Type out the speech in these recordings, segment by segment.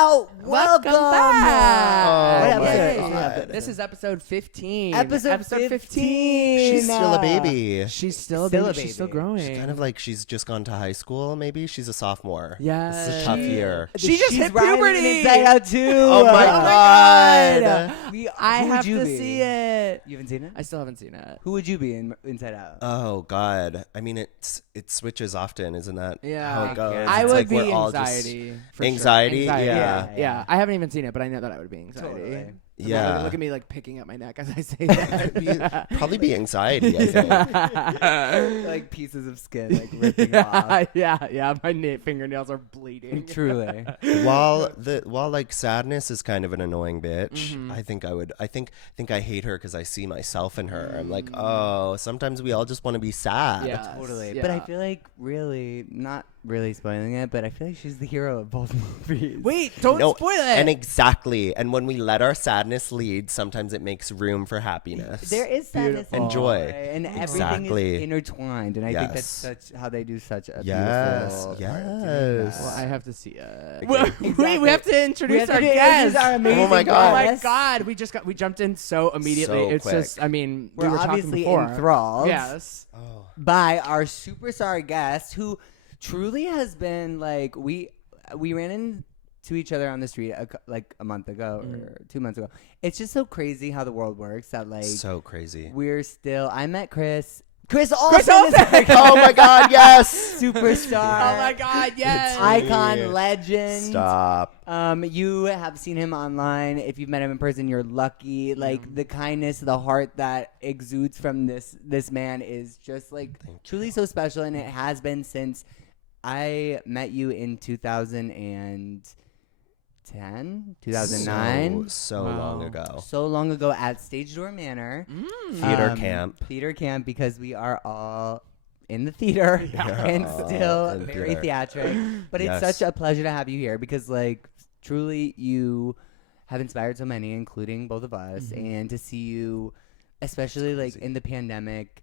Wow! Welcome back. What my episode? This is episode 15. Episode 15. She's still a baby. She's still a Still baby. a She's still baby. growing. She's kind of like she's just gone to high school, maybe. She's a sophomore. Yeah. This is a tough year. She just She's hit riding puberty. Inside Out too. Oh my God. I Who would have you to be? see it. You haven't seen it? I still haven't seen it. Who would you be in Inside Out? Oh God. I mean, it switches often, isn't that Yeah. how it goes? I It's would like be we're all just- anxiety. For Anxiety? Sure. Yeah. Yeah. I haven't even seen it, but I know that I would be anxiety. Totally. Yeah. Look at me like picking up my neck as I say that. Probably be anxiety, I think. Like pieces of skin, like ripping off. yeah. My fingernails are bleeding. Truly. while like sadness is kind of an annoying bitch, Mhm. I think I hate her because I see myself in her. I'm like, oh, sometimes we all just want to be sad. Yeah. Totally. Yeah. But I feel like really, not really spoiling it, but I feel like she's the hero of both movies. Wait, don't No, spoil it. And exactly. And when we let our sadness lead, sometimes it makes room for happiness. There is sadness Beautiful. and Joy. and everything Exactly. is intertwined, and I think that's Yes. such how they do such a Yes, beautiful yes. art of doing that. Well, I have to see it. Exactly. Wait, we have to introduce have our to introduce guest. our amazing Oh my God. Oh my guest. God! We jumped in so immediately. So It's quick. just, I mean, We're we were talking obviously before. enthralled Yes. Oh. by our superstar guest, who truly has been like we ran into each other on the street like a month ago or 2 months ago. It's just so crazy how the world works that like So crazy. we're still. I met Chris Olsen. Olsen! Oh my God, yes. Superstar. Oh my God! Yes. Icon, legend. Stop. You have seen him online. If you've met him in person, you're lucky. Like the kindness, the heart that exudes from this man is just like truly so special, and it has been since I met you in 2010, 2009. So Wow. long ago. So long ago at Stage Door Manor. Theater camp. Theater camp, because we are all in the theater and all still in very theater. theatric. But Yes. it's such a pleasure to have you here because, like, truly you have inspired so many, including both of us. And to see you, especially like in the pandemic,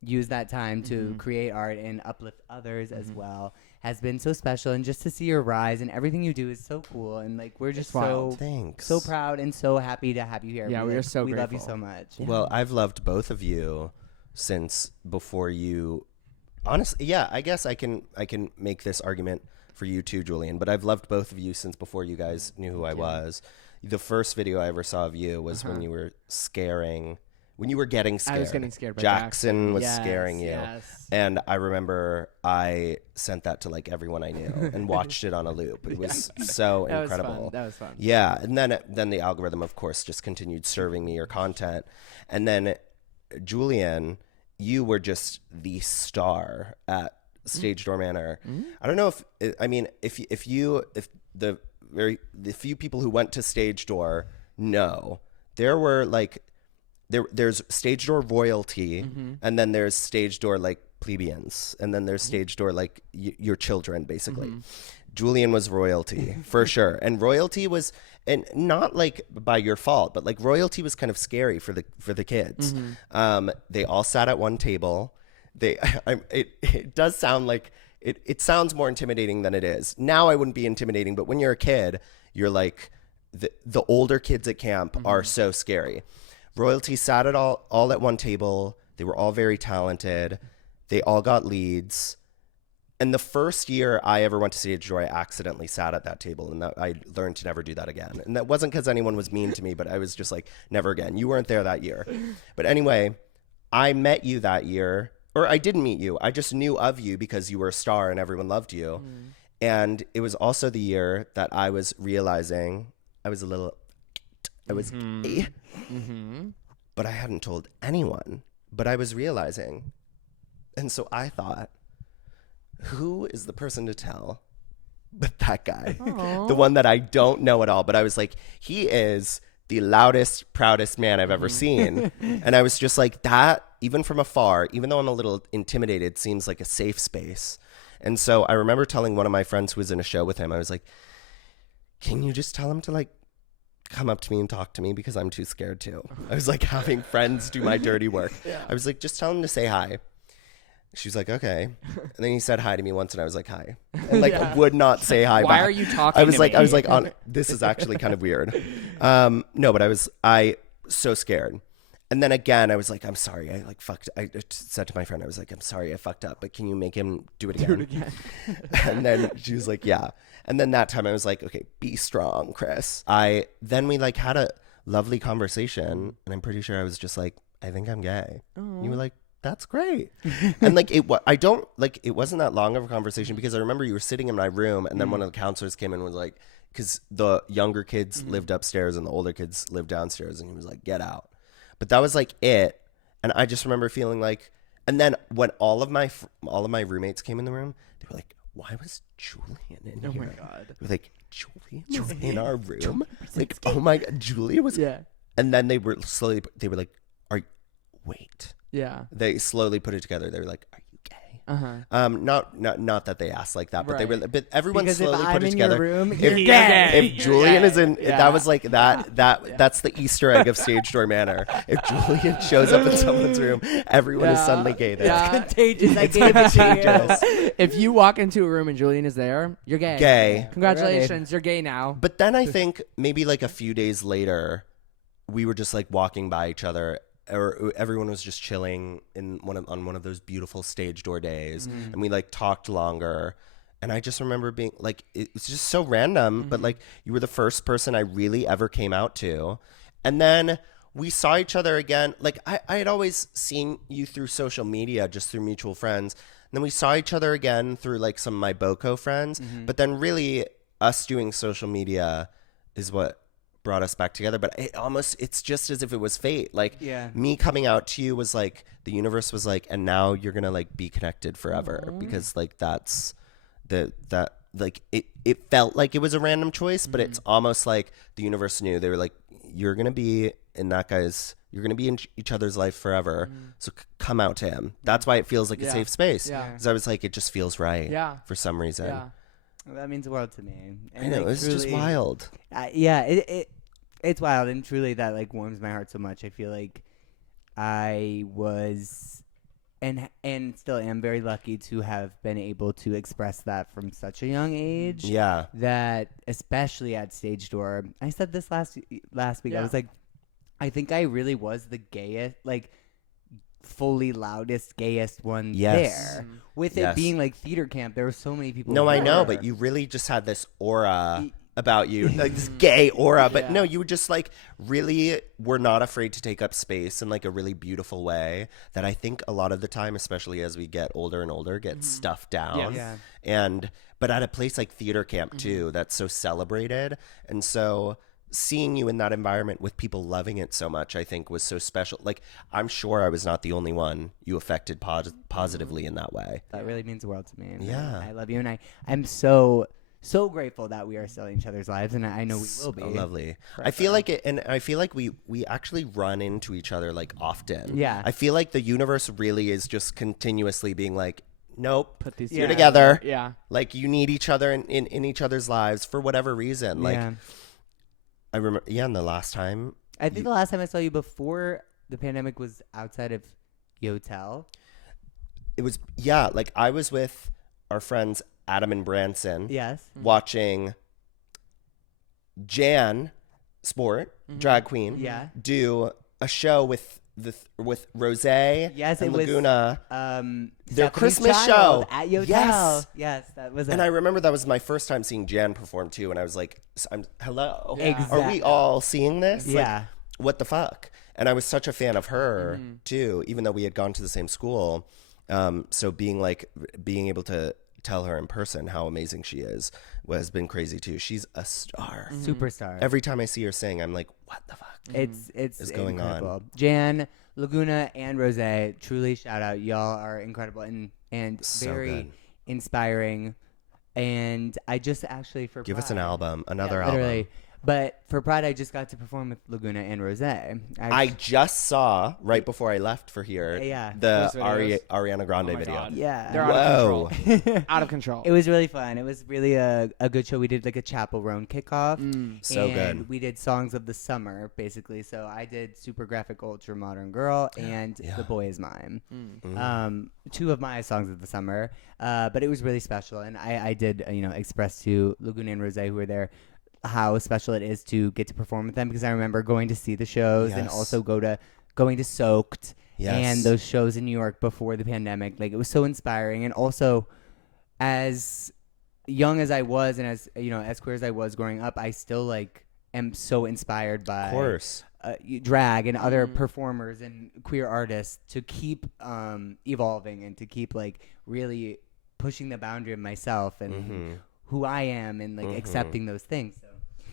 use that time to create art and uplift others as well has been so special. And just to see your rise and everything you do is so cool. And like we're just It's wild. Thanks. so proud and so happy to have you here. Yeah, we are so we love you grateful. so much. Well, I've loved both of you since before you. Honestly, yeah, I guess I can make this argument for you too, Julian. But I've loved both of you since before you guys knew who I was. The first video I ever saw of you was when you were when you were getting scared. I was getting scared by Jackson was Yes, scaring you. yes. And I remember I sent that to like everyone I knew and watched it on a loop. It was so That was incredible. fun. That was fun. Yeah, and then the algorithm, of course, just continued serving me your content. And then, Julian, you were just the star at Stage Door Manor. I don't know if the few people who went to Stage Door know, there were like there's Stage Door royalty, and then there's Stage Door like plebeians, and then there's Stage Door like your children, basically. Julian was royalty for sure, and royalty was, and not like by your fault, but like royalty was kind of scary for the kids. They all sat at one table. It does sound like it sounds more intimidating than it is. Now I wouldn't be intimidating, but when you're a kid, you're like the older kids at camp are so scary. Royalty sat all at one table. They were all very talented. They all got leads. And the first year I ever went to Stage Door, I accidentally sat at that table, and I learned to never do that again. And that wasn't because anyone was mean to me, but I was just like, never again. You weren't there that year. But anyway, I met you that year, or I didn't meet you. I just knew of you because you were a star and everyone loved you. And it was also the year that I was realizing I was gay. But I hadn't told anyone. But I was realizing. And so I thought, who is the person to tell but that guy? The one that I don't know at all. But I was like, he is the loudest, proudest man I've ever seen. And I was just like, that, even from afar, even though I'm a little intimidated, seems like a safe space. And so I remember telling one of my friends who was in a show with him, I was like, can you just tell him to like come up to me and talk to me, because I'm too scared to. I was like having friends do my dirty work. I was like, just tell him to say hi. she was like, okay. And then he said hi to me once, and I was like, hi. And like would not say hi Why back. are you talking I was to like, me? I was like, this is actually kind of weird. No, but I so scared. And then again, I was like, I'm sorry. I like fucked. I said to my friend, I was like, I'm sorry, I fucked up, but can you make him do it again? Do it again. And then she was like, yeah. And then that time I was like, okay, be strong, Chris. Then we like had a lovely conversation, and I'm pretty sure I was just like, I think I'm gay. And you were like, that's great. And like it wasn't that long of a conversation, because I remember you were sitting in my room, and then one of the counselors came in and was like, because the younger kids lived upstairs and the older kids lived downstairs, and he was like, get out. But that was like it. And I just remember feeling like, and then when all of my roommates came in the room, they were like, why was Julian in here? Oh my God. They were like, Julian was in our room? Like, oh my God, Julia was. Yeah. And then they were like, wait. Yeah. They slowly put it together. They were like, are you gay? Uh-huh. Not that they asked like that, but Right. but everyone Because if slowly I'm put it in together. your room, If- you're You're gay. gay. If Julian is in, Yeah. that was like that's the Easter egg of Stage Door Manor. If Julian shows up in someone's room, everyone is suddenly gay there. Yeah. Contagious. I It's gave it to contagious. you. If you walk into a room and Julian is there, you're gay. Gay. Congratulations, you're gay now. But then I think maybe like a few days later, we were just like walking by each other, or everyone was just chilling on one of those beautiful Stage Door days, and we like talked longer. And I just remember being like, it's just so random, but like you were the first person I really ever came out to. And then we saw each other again. Like I had always seen you through social media, just through mutual friends. And then we saw each other again through like some of my BOCO friends. But then really us doing social media is what brought us back together. But it's just as if it was fate. Like Yeah. me coming out to you was like, the universe was like, and now you're going to like be connected forever. Because like that's that like it felt like it was a random choice, but it's almost like the universe knew. They were like, you're going to be in that guy's, you're going to be in each other's life forever. So come out to him. That's why it feels like a Yeah. safe space. Yeah. Because I was like, it just feels right. Yeah. For some reason. Yeah. Well, that means the world to me. I And, know, like, it's just truly- wild. Yeah, it's wild, and truly that like warms my heart so much. I feel like I was and still am very lucky to have been able to express that from such a young age. Yeah. That especially at Stage Door, I said this last week. Yeah. I was like, I think I really was the gayest, like fully loudest, gayest one Yes. there. With Yes. it being like theater camp, there were so many people. No, who I know, were. but you really just had this aura about you, like this gay aura. But Yeah. no, you just like really were not afraid to take up space in like a really beautiful way that I think a lot of the time, especially as we get older and older, get stuffed down. Yeah. But at a place like theater camp too, that's so celebrated. And so seeing you in that environment with people loving it so much, I think was so special. Like, I'm sure I was not the only one you affected positively in that way. That really means the world to me. And Yeah. I love you, and I'm so grateful that we are still in each other's lives, and I know we will be. So lovely. I feel like it, and I feel like we actually run into each other like often. Yeah. I feel like the universe really is just continuously being like, nope, Put these you're Yeah. together. Yeah. Like you need each other in each other's lives for whatever reason. Like Yeah. I remember, and the last time I think the last time I saw you before the pandemic was outside of Yotel. it was, like I was with our friends Adam and Branson Yes. watching Jan Sport, drag queen, Yeah. do a show with Rose Yes, and it was, Laguna. Their Stephanie's Christmas Child show. at Yotel. Yes. Yes, that was And it. I remember that was my first time seeing Jan perform too, and I was like, hello. Yeah. Are we all seeing this? Like, Yeah. what the fuck? And I was such a fan of her too, even though we had gone to the same school. So being able to tell her in person how amazing she is has been crazy too. She's a star. Superstar. Every time I see her sing, I'm like, what the fuck? It's is going on? incredible. Jan, Laguna, and Rose, truly shout out. Y'all are incredible and So very good. inspiring. And I just actually for Give us an Pride- album, another literally. album. But for Pride, I just got to perform with Laguna and Rose. I just saw right before I left for here the Those videos. Ariana Grande Oh my video. God. Yeah. They're Whoa. out of control. Out of control. It was really fun. It was really a good show. We did like a chaperone kickoff. So and good. we did songs of the summer, basically. So I did Super Graphic Ultra Modern Girl and The Boy Is Mine. Two of my songs of the summer. But it was really special. And I did, express to Laguna and Rose who were there how special it is to get to perform with them, because I remember going to see the shows and also going to Soaked and those shows in New York before the pandemic. Like, it was so inspiring. And also, as young as I was and as as queer as I was growing up, I still like am so inspired by Of course. drag and other performers and queer artists to keep evolving and to keep like really pushing the boundary of myself and who I am and like accepting those things. So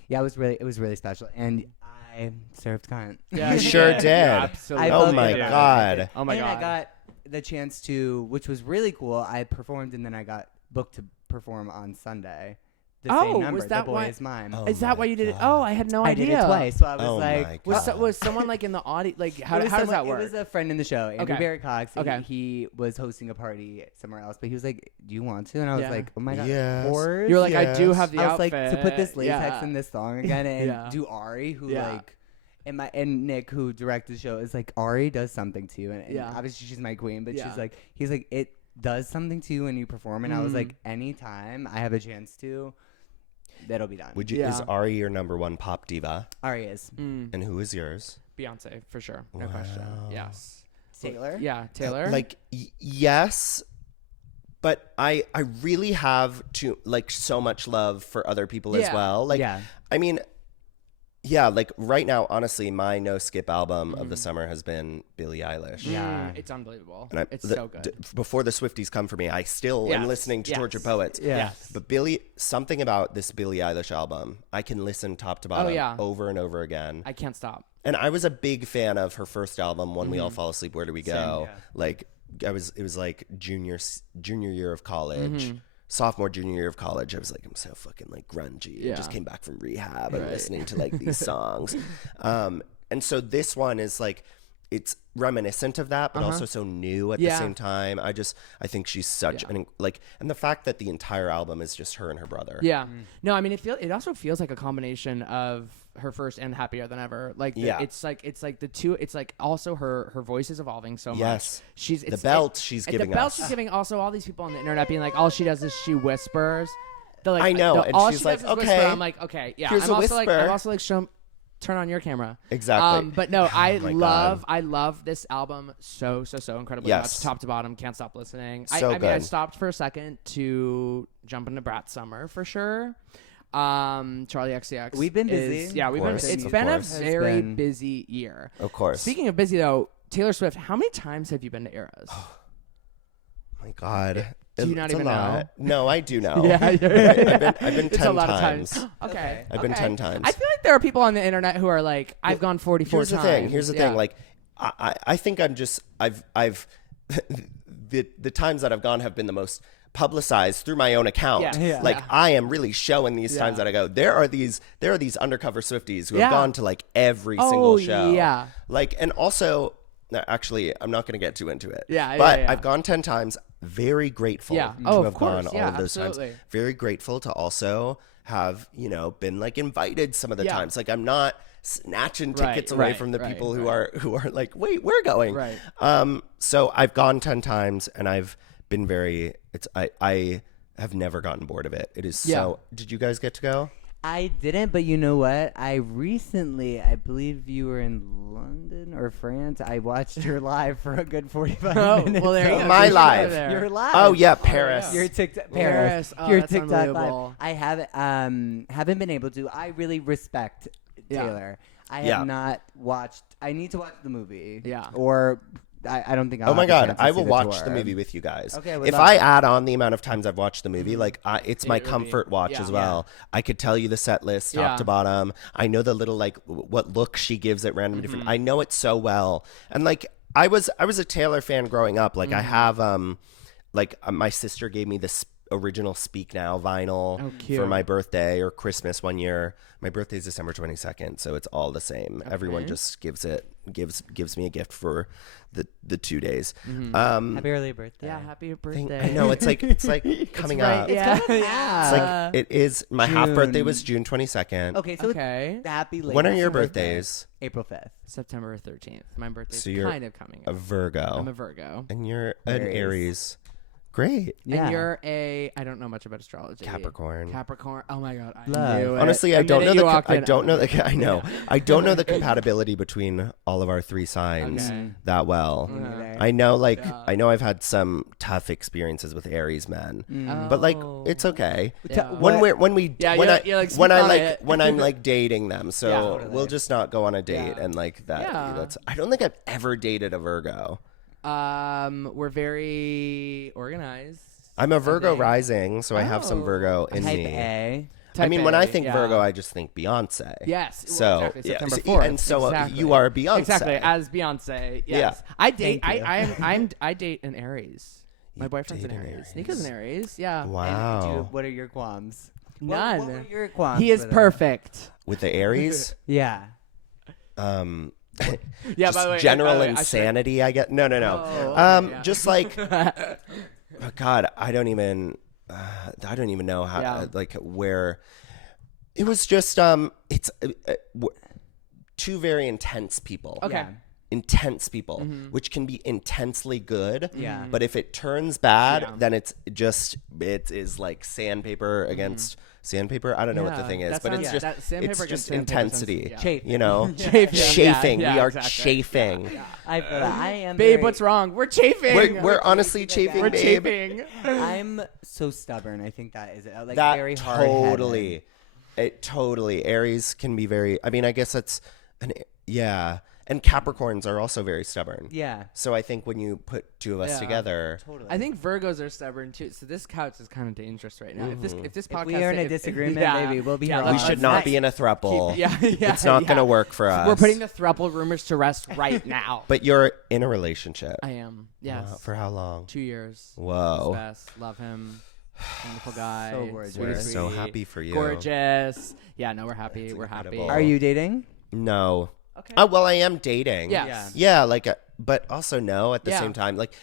yeah, it was really special, and I served cunt. Yeah, You sure did. Absolutely. Oh my God. Oh my and God. I got the chance to, which was really cool. I performed, and then I got booked to perform on Sunday. The same number. Was that The Boy why? Is Mine. Is that why you did it? Oh, I had no I idea. did it twice, so I was Oh my like, God. Was someone like in the audience? Like, how does that work? It was a friend in the show, Andrew Okay. Barry Cox. Okay. He was hosting a party somewhere else, but he was like, "Do you want to?" And I was Yeah. like, "Oh my God, Yes. of course." You're like, I do have the I was outfit. like, to put this latex Yeah. in this song again and Yeah. do Ari, who Yeah. like, and Nick, who directed the show, is like, Ari does something to you, and Yeah. obviously she's my queen, but Yeah. he's like, it does something to you when you perform, and I was like, anytime I have a chance to, that'll be done. Would you? Yeah. Is Ari your number one pop diva? Ari is And who is yours? Beyonce for sure, no question. Yes. Taylor. Yeah, Taylor. Like yes, but I really have so much love for other people as Yeah. well. Like Yeah. I mean, yeah, like right now, honestly, my no skip album of the summer has been Billie Eilish. Yeah. It's unbelievable. And It's so good. Before the Swifties come for me, I still am Yes, listening to yes. Tortured Poets. Yeah. But something about this Billie Eilish album, I can listen top to bottom over and over again. I can't stop. And I was a big fan of her first album, When We All Fall Asleep, Where Do We Go? yeah. Like it was like junior year of college. Sophomore, junior year of college, I was like, I'm so fucking like grungy. I Yeah. just came back from rehab and listening to like these songs. And so this one is like, it's reminiscent of that, but also so new at the Yeah. same time. I think she's such and the fact that the entire album is just her and her brother. Yeah. No, I mean it also feels like a combination of her first and Happier Than Ever. Like it's like the two. It's like also her voice is evolving so much. Yes. She's The belt she's giving the belt us. she's giving. Also, all these people on the internet being like, all she does is she whispers. I know, and all she's she like, does is whisper. okay, I'm like, okay, yeah. here's I'm a also like, whisper. I'm also like, turn on your camera. Exactly. But no, I my love this album so incredibly Yes. much, top to bottom. Can't stop listening. So I mean, I good. stopped for a second to jump into Brat Summer for sure. Charlie XCX. We've been busy. Is, yeah, Of we've course, been. It's of been a course. very been- busy year. Of course. Speaking of busy though, Taylor Swift. How many times have you been to Eras? my God. Do you not It's a even lot. No, I do know. Yeah, I've been It's 10 a lot times. of times. Okay. I've been okay. 10 times. I feel like there are people on the internet who are like, I've gone 44 Here's the times. thing. Here's the Yeah. thing. Like, I think I've the times that I've gone have been the most publicized through my own account. Yeah. Yeah. Like Yeah. I am really showing these times that I go. There are these undercover Swifties who have Yeah. gone to like every Oh, single show. yeah. Like, and also, actually, I'm not going to get too into it. Yeah, But yeah. I've gone 10 times. Very grateful Yeah. to Oh, of have gone course. all Yeah, of those absolutely. times. Very grateful to also have, been like invited some of the Yeah. times. Like I'm not snatching Right, tickets away right, from the right, people who right. are like, wait, we're going. Right. So I've gone 10 times and I've been I have never gotten bored of it. It is so. Did you guys get to go? I didn't, but you know what? I believe you were in London or France. I watched your live for a good 45 Oh, minutes. well, there you go. My You should go live. there. You're live. Oh yeah, Paris. Your TikTok, Paris. Paris. Oh, Your that's TikTok unbelievable. live. I haven't been able to. I really respect Yeah. Taylor. I Yeah. have not watched. I need to watch the movie. Yeah. Or I don't think. I'll Oh my have a God, chance to I see will the watch tour. the movie with you guys. Okay, I would if love I that. add on the amount of times I've watched the movie, like it's my It would be- comfort watch yeah. as well. I could tell you the set list top Yeah. to bottom. I know the little like what look she gives at random different. I know it so well. And like I was a Taylor fan growing up. Like I have my sister gave me this original Speak Now vinyl for my birthday or Christmas one year. My birthday is December 22nd, so it's all the same. Okay. Everyone just gives me a gift for the 2 days. Happy early birthday. Yeah, happy birthday. I know it's like coming up. Yeah. It's like it is. My half birthday was June 22nd. Okay, so happy late. When are your birthdays? April 5th. September 13th. My birthday's so you're kind of coming up. A Virgo. I'm a Virgo. And you're an Aries. Great. Yeah. And you're I don't know much about astrology. Capricorn. Oh my God. I knew it. Honestly, I don't know I know. I don't know the compatibility between all of our 3 signs that well. I know I've had some tough experiences with Aries men. But like it's okay. Yeah. When I'm like dating them. So we'll just not go on a date and like that. Yeah. I don't think I've ever dated a Virgo. We're very organized. I'm a Virgo rising, so I have some Virgo in Type me. A. I mean, when I think Virgo, I just think Beyonce. Yes. So exactly. September 4th. And so you are Beyonce. Exactly. As Beyonce. Yes. Yeah. I date. I date an Aries. My boyfriend's an Aries. Nico's an Aries. Yeah. Wow. What are your qualms? None. What were your qualms? He is perfect. With the Aries? Yeah. Yeah, by the way, general insanity. I get no. Just like, oh God, I don't even know how like where. It was just it's 2 very intense people. Okay. Yeah. Intense people, which can be intensely good. Yeah. But if it turns bad, then it is like sandpaper against sandpaper. I don't know what the thing is, but it's just intensity. You know, chafing. We are chafing. Yeah. I feel that. I am. Babe, what's wrong? We're chafing. We're honestly chafing. We're babe. chafing. I'm so stubborn. I think that is like that very hard. Totally. Aries can be very. I mean, I guess that's And Capricorns are also very stubborn. Yeah. So I think when you put 2 of us together, totally. I think Virgos are stubborn too. So this couch is kind of dangerous right now. If this podcast, if we are in a disagreement, maybe we'll be wrong. we should not be in a throuple. It's not going to work for us. We're putting the throuple rumors to rest right now. But you're in a relationship. I am. Yes. For how long? 2 years. Whoa. Best. Love him. Wonderful guy. So gorgeous. We're so happy for you. Gorgeous. Yeah. No, we're happy. We're happy. Are you dating? No. Okay. Oh, well, I am dating. Yes. Yeah. Like, but also no at the same time. Like,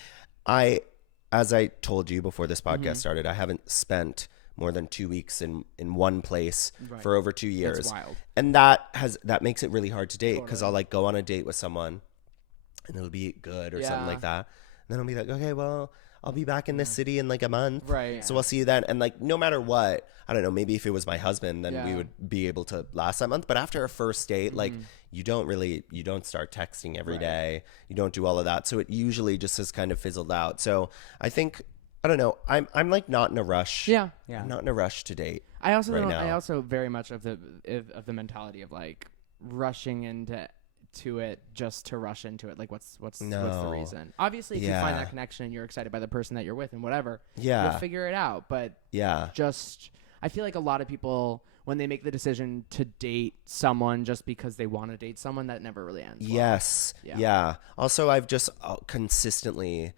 as I told you before this podcast started, I haven't spent more than 2 weeks in one place for over 2 years. That's wild. And that makes it really hard to date because I'll like go on a date with someone and it'll be good or something like that. And then I'll be like, okay, well, I'll be back in this city in like a month. Right. So I'll see you then. And like, no matter what, I don't know, maybe if it was my husband, then we would be able to last that month. But after a first date, like you don't start texting every day. You don't do all of that. So it usually just has kind of fizzled out. So I think, I don't know, I'm like not in a rush. Yeah. I'm not in a rush to date. I also right now. I also very much of the mentality of like rushing into it just to rush into it. Like what's the reason? Obviously if you find that connection and you're excited by the person that you're with and whatever, you'll figure it out. But just I feel like a lot of people when they make the decision to date someone just because they want to date someone, that never really ends well. Yes. Yeah. Also I've just not consistently,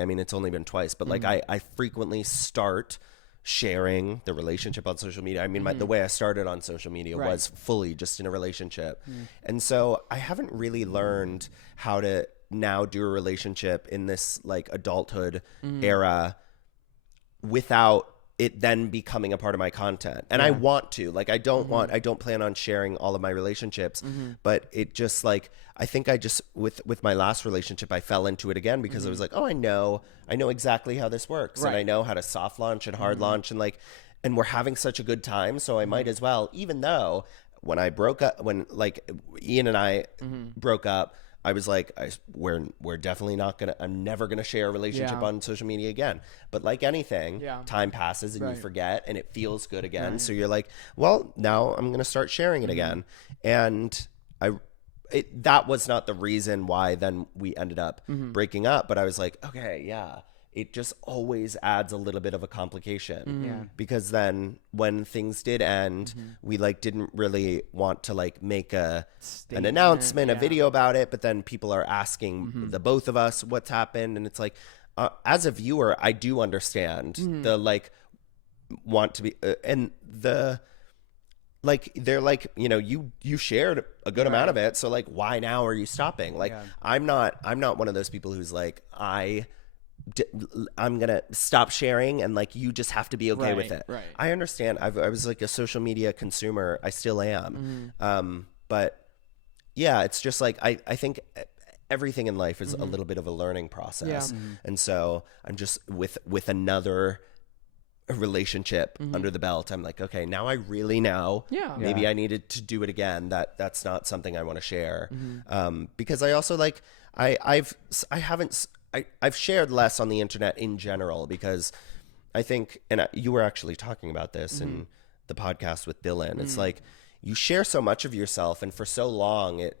I mean it's only been twice, but like I frequently start sharing the relationship on social media. I mean, the way I started on social media was fully just in a relationship. And so I haven't really learned how to now do a relationship in this like adulthood era without it then becoming a part of my content. And I want to, like, I don't plan on sharing all of my relationships, but it just like, I think I just, with my last relationship, I fell into it again because I was like, oh, I know exactly how this works. And I know how to soft launch and hard launch and we're having such a good time. So I might as well, even though when like Ian and I broke up, I was like, we're definitely I'm never going to share a relationship on social media again. But like anything, time passes and you forget and it feels good again. So you're like, well, now I'm going to start sharing it again. And that was not the reason why then we ended up breaking up. But I was like, okay, it just always adds a little bit of a complication because then when things did end, we like didn't really want to like make an announcement, a video about it. But then people are asking the both of us what's happened. And it's like, as a viewer, I do understand the like want to be and the like they're like, you know, you shared a good amount of it, so like why now are you stopping? Like I'm not one of those people who's like I'm gonna stop sharing and like you just have to be okay with it. Right. I understand. I was like a social media consumer. I still am. But yeah, it's just like I think everything in life is a little bit of a learning process. And so I'm just with another relationship under the belt, I'm like, okay, now I really know. Maybe I needed to do it again. That's not something I want to share. Because I also like I've shared less on the internet in general, because I think, and you were actually talking about this in the podcast with Dylan. It's like you share so much of yourself, and for so long it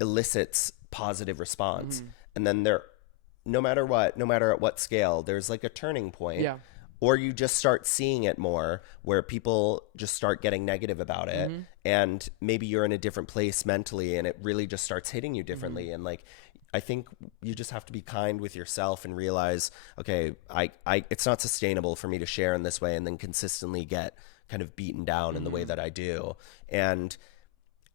elicits positive response, and then no matter at what scale, there's like a turning point. Or you just start seeing it more, where people just start getting negative about it, and maybe you're in a different place mentally, and it really just starts hitting you differently. And like, I think you just have to be kind with yourself and realize, okay, I it's not sustainable for me to share in this way and then consistently get kind of beaten down in the way that I do. And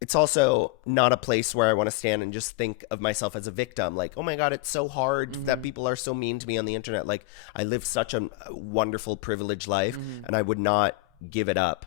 it's also not a place where I want to stand and just think of myself as a victim. Like, oh my God, it's so hard that people are so mean to me on the internet. Like, I live such a wonderful, privileged life, and I would not give it up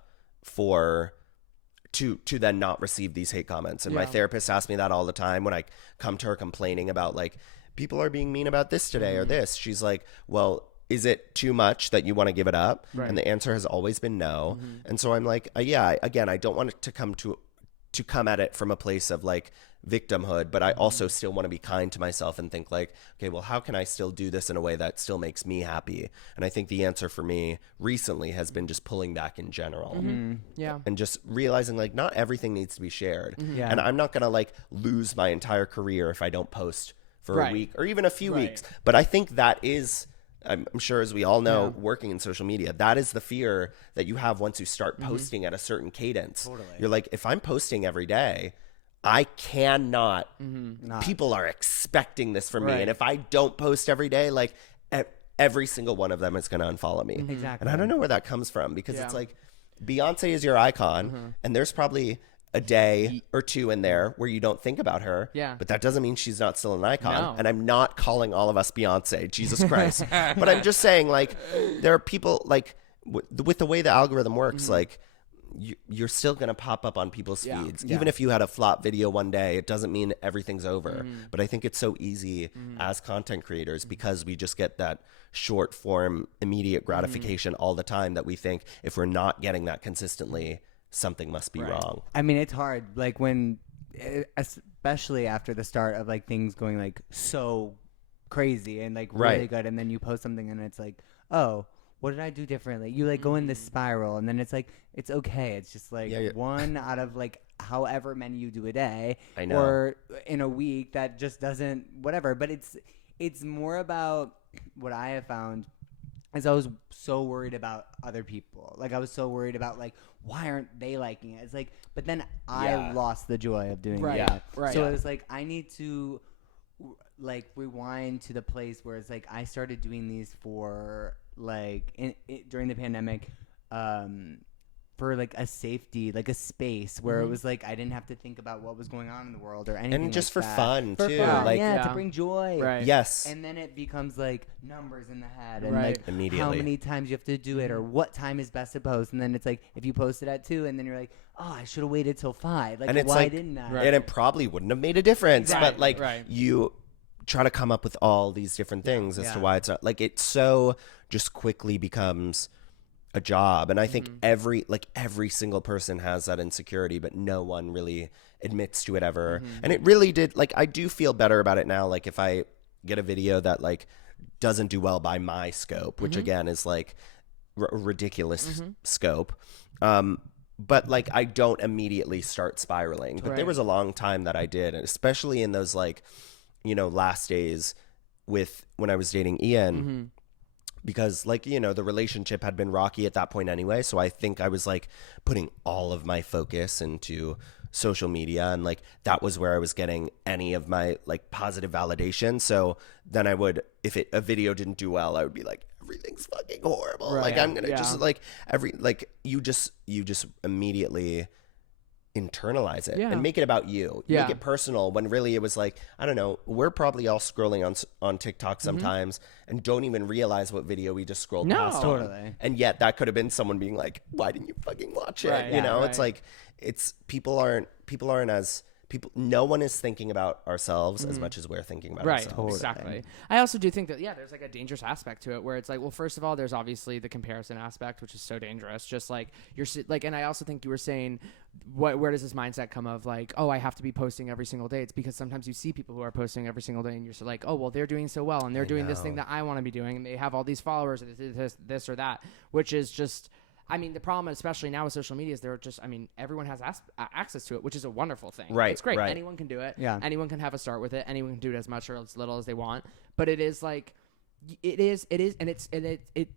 to then not receive these hate comments. And my therapist asks me that all the time when I come to her complaining about like, people are being mean about this today or this. She's like, well, is it too much that you want to give it up? And the answer has always been no. And so I'm like, again, I don't want it to come at it from a place of like victimhood, but I also still want to be kind to myself and think like, okay, well, how can I still do this in a way that still makes me happy? And I think the answer for me recently has been just pulling back in general. And just realizing like not everything needs to be shared. And I'm not going to like lose my entire career if I don't post for a week or even a few weeks. But I think that is, I'm sure, as we all know, working in social media, that is the fear that you have once you start posting at a certain cadence. You're like, if I'm posting every day, I cannot, people are expecting this from me. And if I don't post every day, like every single one of them is going to unfollow me. And I don't know where that comes from, because it's like Beyonce is your icon, and there's probably a day or two in there where you don't think about her, but that doesn't mean she's not still an icon. And I'm not calling all of us Beyonce, Jesus Christ. But I'm just saying, like, there are people like with the way the algorithm works, like you're still going to pop up on people's feeds. Even if you had a flop video one day, it doesn't mean everything's over. But I think it's so easy as content creators, because we just get that short form, immediate gratification all the time, that we think if we're not getting that consistently, something must be wrong. I mean, it's hard, like when, especially after the start of like things going like so crazy and like really good, and then you post something and it's like, oh, what did I do differently? You like go in this spiral, and then it's like, it's okay. It's just like one out of like however many you do a day, or in a week, that just doesn't, whatever. But it's more about what I have found is I was so worried about other people. Like I was so worried about like, why aren't they liking it? It's like, but then I lost the joy of doing it. So it was like, I need to like rewind to the place where it's like, I started doing these for like during the pandemic, for like a safety, like a space where it was like I didn't have to think about what was going on in the world or anything, and just like for that. fun too, like to bring joy, yes. And then it becomes like numbers in the head, and like immediately how many times you have to do it, or what time is best to post. And then it's like, if you post it at 2, and then you're like, oh, I should have waited till 5. Like, and it's why like, didn't I? And it probably wouldn't have made a difference, but like you try to come up with all these different things as to why it's not, like, it so just quickly becomes a job. And I think every single person has that insecurity, but no one really admits to it ever. And it really did, like, I do feel better about it now. Like if I get a video that like doesn't do well by my scope, which again is like a ridiculous scope, but like I don't immediately start spiraling. But there was a long time that I did, and especially in those like, you know, last days with when I was dating Ian, because like, you know, the relationship had been rocky at that point anyway. So I think I was like putting all of my focus into social media, and like that was where I was getting any of my like positive validation. So then I would, if a video didn't do well, I would be like, everything's fucking horrible. Right. Like I'm gonna Yeah. just like you just immediately internalize it and make it about you. Make it personal, when really it was like, I don't know, we're probably all scrolling on TikTok sometimes and don't even realize what video we just scrolled past totally on. And yet that could have been someone being like, why didn't you fucking watch it? Right, you know, right. it's like, it's people aren't as no one is thinking about ourselves as much as we're thinking about ourselves. Right, exactly. I also do think that, there's like a dangerous aspect to it where it's like, well, first of all, there's obviously the comparison aspect, which is so dangerous. Just like you're like, and I also think you were saying, where does this mindset come of like, oh, I have to be posting every single day? It's because sometimes you see people who are posting every single day and you're so like, oh, well, they're doing so well and they're doing this thing that I want to be doing and they have all these followers and this or that, which is just, I mean, the problem, especially now with social media, is everyone has access to it, which is a wonderful thing. Right. It's great. Right. Anyone can do it. Yeah. Anyone can have a start with it. Anyone can do it as much or as little as they want. But it is like, it is, and it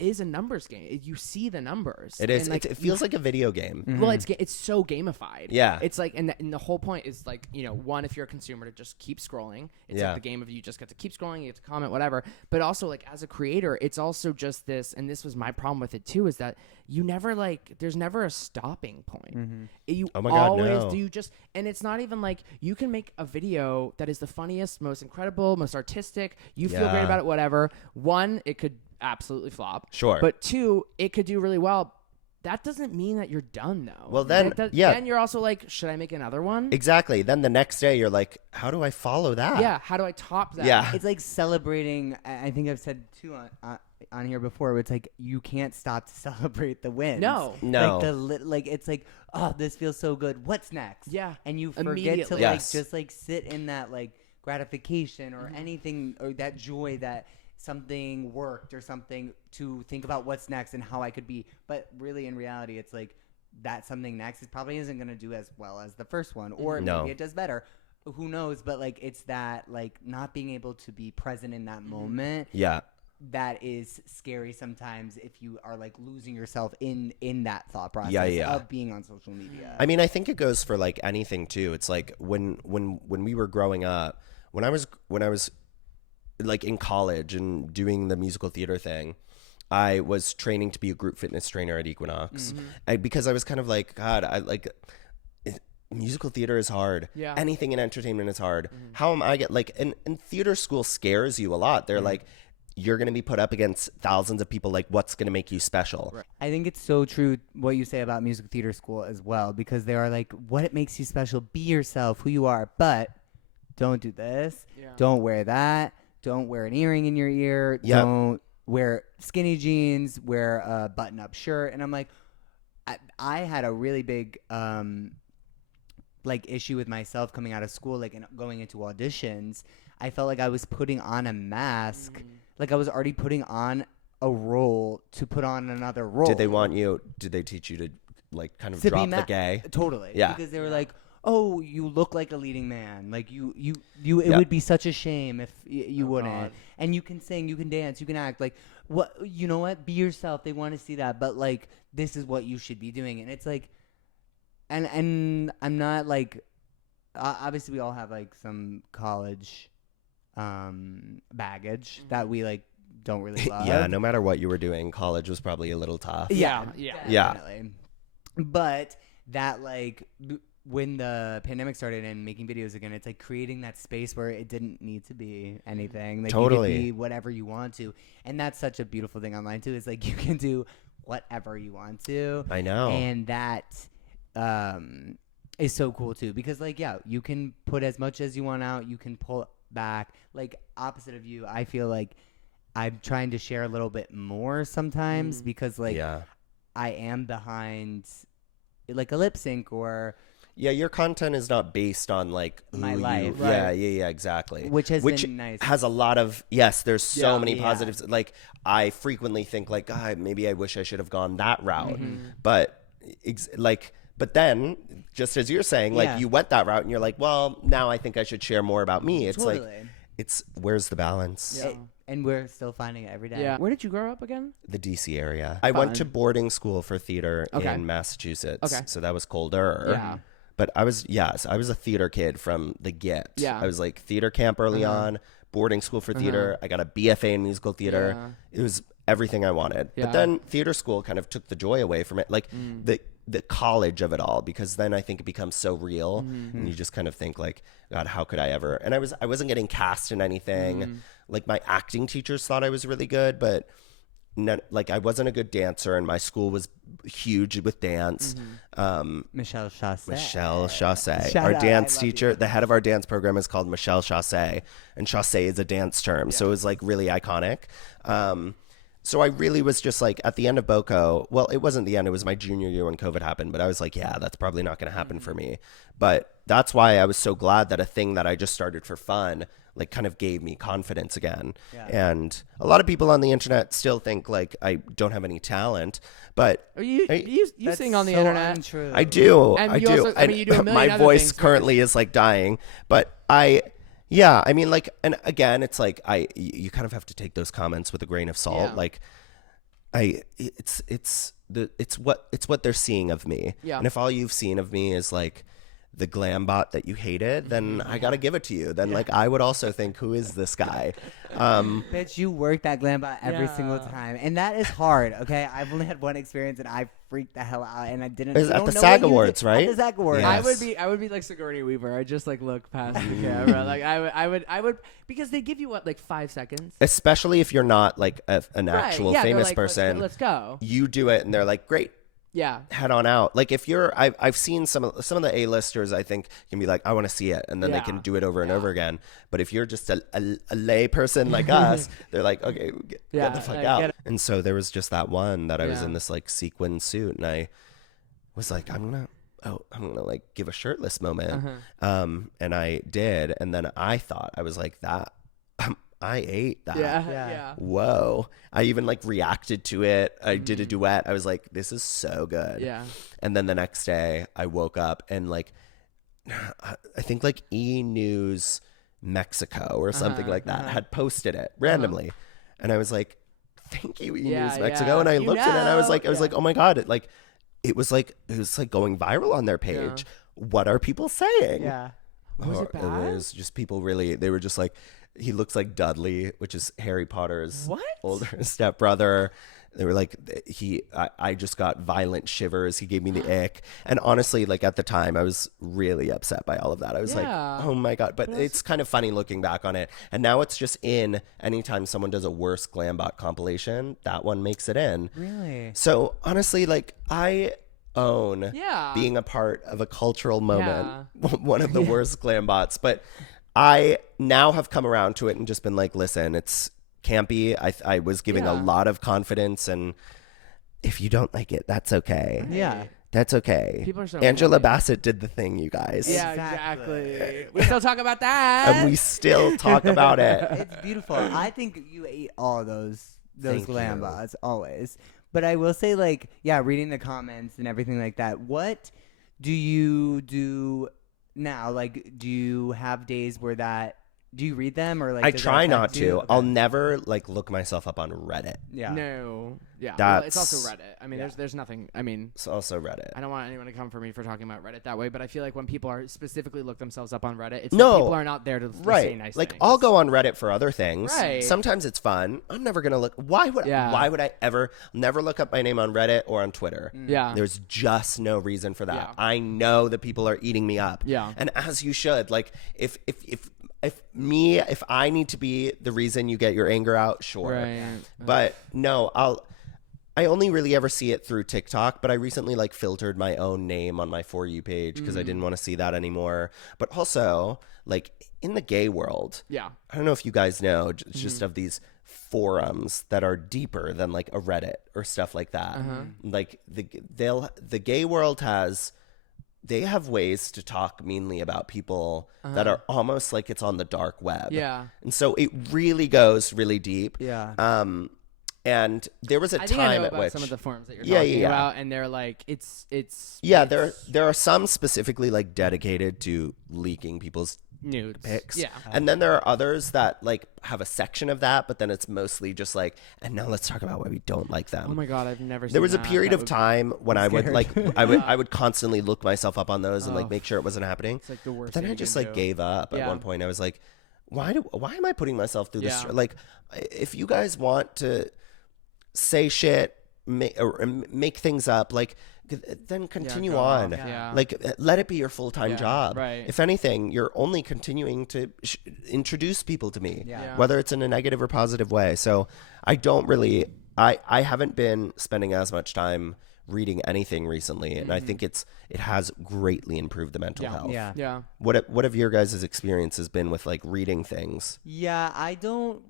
is a numbers game. You see the numbers. It is. And like, it feels like a video game. well, it's so gamified. Yeah. It's like, and the whole point is like, one, if you're a consumer, to just keep scrolling. It's like the game of you just get to keep scrolling, you get to comment, whatever. But also, like, as a creator, it's also just this, and this was my problem with it too, is that you never there's never a stopping point. You Oh my God, always no. do and it's not even like you can make a video that is the funniest, most incredible, most artistic. You feel great about it, whatever. One, it could absolutely flop. Sure. But two, it could do really well. That doesn't mean that you're done, though. Well, then, then you're also like, should I make another one? Exactly. Then the next day you're like, how do I follow that? Yeah. How do I top that? Yeah. It's like celebrating. I think I've said too on here before. It's like you can't stop to celebrate the wins. No. Like it's like, oh, this feels so good. What's next? Yeah. And you forget to Immediately. just like sit in that like gratification or anything, or that joy that something worked or something, to think about what's next and how I could be. But really, in reality, it's like that something next probably isn't going to do as well as the first one, or maybe it does better. Who knows? But like, it's that like not being able to be present in that moment. Yeah. That is scary sometimes if you are like losing yourself in that thought process of being on social media. I mean, I think it goes for like anything too. It's like when we were growing up, when I was like in college and doing the musical theater thing, I was training to be a group fitness trainer at Equinox, because I was kind of like, God, musical theater is hard. Yeah. Anything in entertainment is hard. How am I and theater school scares you a lot. They're like, you're going to be put up against thousands of people. Like, what's going to make you special? Right. I think it's so true what you say about music theater school as well, because they are like, what makes you special? Be yourself, who you are, but don't do this. Yeah. Don't wear that. Don't wear an earring in your ear. Don't wear skinny jeans. Wear a button-up shirt. And I'm like, I had a really big like issue with myself coming out of school, like, and going into auditions. I felt like I was putting on a mask. Like I was already putting on a role to put on another role. Did they teach you to like kind of to drop the gay? Totally. Yeah. Because they were like, oh, you look like a leading man. Like you it would be such a shame if you wouldn't. God. And you can sing, you can dance, you can act. Like, what, you know what? Be yourself. They want to see that. But like, this is what you should be doing. And it's like, and I'm not like, obviously we all have like some college baggage that we like don't really love. Yeah, no matter what you were doing, college was probably a little tough. Yeah. Definitely. But that like when the pandemic started and making videos again, it's like creating that space where it didn't need to be anything. Like Totally. you could be whatever you want to. And that's such a beautiful thing online too, is like you can do whatever you want to. I know. And that is so cool too, because like, yeah, you can put as much as you want out, you can pull back. Like opposite of you, I feel like I'm trying to share a little bit more sometimes because like I am behind like a lip sync or your content is not based on like my life. Right. Yeah, exactly. Which been nice. Has a lot of there's so many positives. Like I frequently think like, God, maybe I wish I should have gone that route. But but then, just as you're saying, like you went that route and you're like, well, now I think I should share more about me. It's like, where's the balance? Yeah. And we're still finding it every day. Yeah. Where did you grow up again? The DC area. I went to boarding school for theater in Massachusetts. Okay. So that was colder. Yeah. But I was a theater kid from the get. Yeah. I was like theater camp early on, boarding school for theater. I got a BFA in musical theater. Yeah. It was everything I wanted. Yeah. But then theater school kind of took the joy away from it. Like the college of it all, because then I think it becomes so real and you just kind of think like, God, how could I ever? And I wasn't getting cast in anything. Like my acting teachers thought I was really good, but like I wasn't a good dancer, and my school was huge with dance. Michelle Chassé. Shout Our out, dance I love teacher, you. the head of our dance program is called Michelle Chassé, and Chassé is a dance term. So it was like really iconic. So I really was just like at the end of BOCO, well, it wasn't the end. It was my junior year when COVID happened, but I was like, yeah, that's probably not going to happen for me. But that's why I was so glad that a thing that I just started for fun like kind of gave me confidence again. Yeah. And a lot of people on the internet still think like I don't have any talent, but you sing on the internet. Untrue. I do. And I you do. also, I mean, you do a million my other voice things, currently is like dying, but yeah, I mean, like, and again, it's like you kind of have to take those comments with a grain of salt. Yeah. Like, it's what they're seeing of me. Yeah. And if all you've seen of me is like the glam bot that you hated, then I gotta give it to you. Then like I would also think, who is this guy? Bitch, you work that glam bot every single time, and that is hard. Okay, I've only had one experience, and I freaked the hell out, and I didn't. It was at the SAG Awards, right? At the SAG Awards. Yes. I would be like Sigourney Weaver. I just like look past the camera. Like I would because they give you what, like 5 seconds. Especially if you're not like an actual Yeah, famous like, person. Let's go. You do it, and they're like, great. Yeah. Head on out. Like if you're, I've seen some of the A-listers, I think can be like, I want to see it, and then they can do it over and over again. But if you're just a lay person like us, they're like, okay, get the fuck out. And so there was just that one that I was in this like sequin suit, and I was like, I'm gonna like give a shirtless moment, and I did, and then I thought I was like that. I ate that. Yeah. Whoa. I even like reacted to it. I did a duet. I was like, this is so good. Yeah. And then the next day I woke up and like, I think like E! News Mexico or something like that had posted it randomly. And I was like, thank you, E! News Mexico. And I looked at it and I was like, oh my God. It was like going viral on their page. What are people saying? Yeah. Was it bad? It was just people really, they were just like, he looks like Dudley, which is Harry Potter's older stepbrother. They were like, I just got violent shivers. He gave me the ick. And honestly, like at the time, I was really upset by all of that. I was like, oh my God. But it's kind of funny looking back on it. And now it's just in anytime someone does a worst Glambot compilation, that one makes it in. Really? So honestly, like I own being a part of a cultural moment, one of the worst Glambots. But I now have come around to it and just been like, listen, it's campy. I was giving a lot of confidence, and if you don't like it, that's okay. Yeah. That's okay. People are so Angela funny. Bassett did the thing, you guys. Yeah, exactly. We still talk about that. And we still talk about it. It's beautiful. I think you ate all those Thank glam you. bots always. But I will say, like, reading the comments and everything like that, what do you do now? Like, do you have days where do you read them, or like? I does that try not affect you? to. Okay. I'll never like look myself up on Reddit. Yeah. No. Yeah. That's- Well, it's also Reddit. I mean, there's nothing. I mean, It's also Reddit. I don't want anyone to come for me for talking about Reddit that way, but I feel like when people are specifically look themselves up on Reddit, it's No. that people are not there to say nice like things. I'll go on Reddit for other things. Right. Sometimes it's fun. I'm never gonna look. Why would I ever never look up my name on Reddit or on Twitter? Yeah. There's just no reason for that. Yeah. I know that people are eating me up. Yeah. And as you should. Like if I need to be the reason you get your anger out, sure. Right. But no, I only really ever see it through TikTok, but I recently like filtered my own name on my For You page because I didn't want to see that anymore. But also, like in the gay world, I don't know if you guys know, it's just of these forums that are deeper than like a Reddit or stuff like that. Like the gay world they have ways to talk meanly about people that are almost like it's on the dark web. Yeah. And so it really goes really deep. Yeah. And there was a I think I time know at about which some of the forums that you're talking about, and they're like, it's there are some specifically like dedicated to leaking people's nudes pics. Yeah. And then there are others that like have a section of that, but then it's mostly just like, and now let's talk about why we don't like them. Oh my God, I've never seen There was a that. period of time when I would like I would constantly look myself up on those and like make sure it wasn't happening. It's like the worst. But then I just like gave up at one point. I was like, why am I putting myself through this? Like, if you guys want to say shit, make things up, like, then continue on. Like, let it be your full-time job. Right. If anything, you're only continuing to introduce people to me, Yeah. whether it's in a negative or positive way. So I don't really, I haven't been spending as much time reading anything recently, and I think it has greatly improved the mental health. Yeah. What have your guys' experiences been with like reading things? Yeah, I don't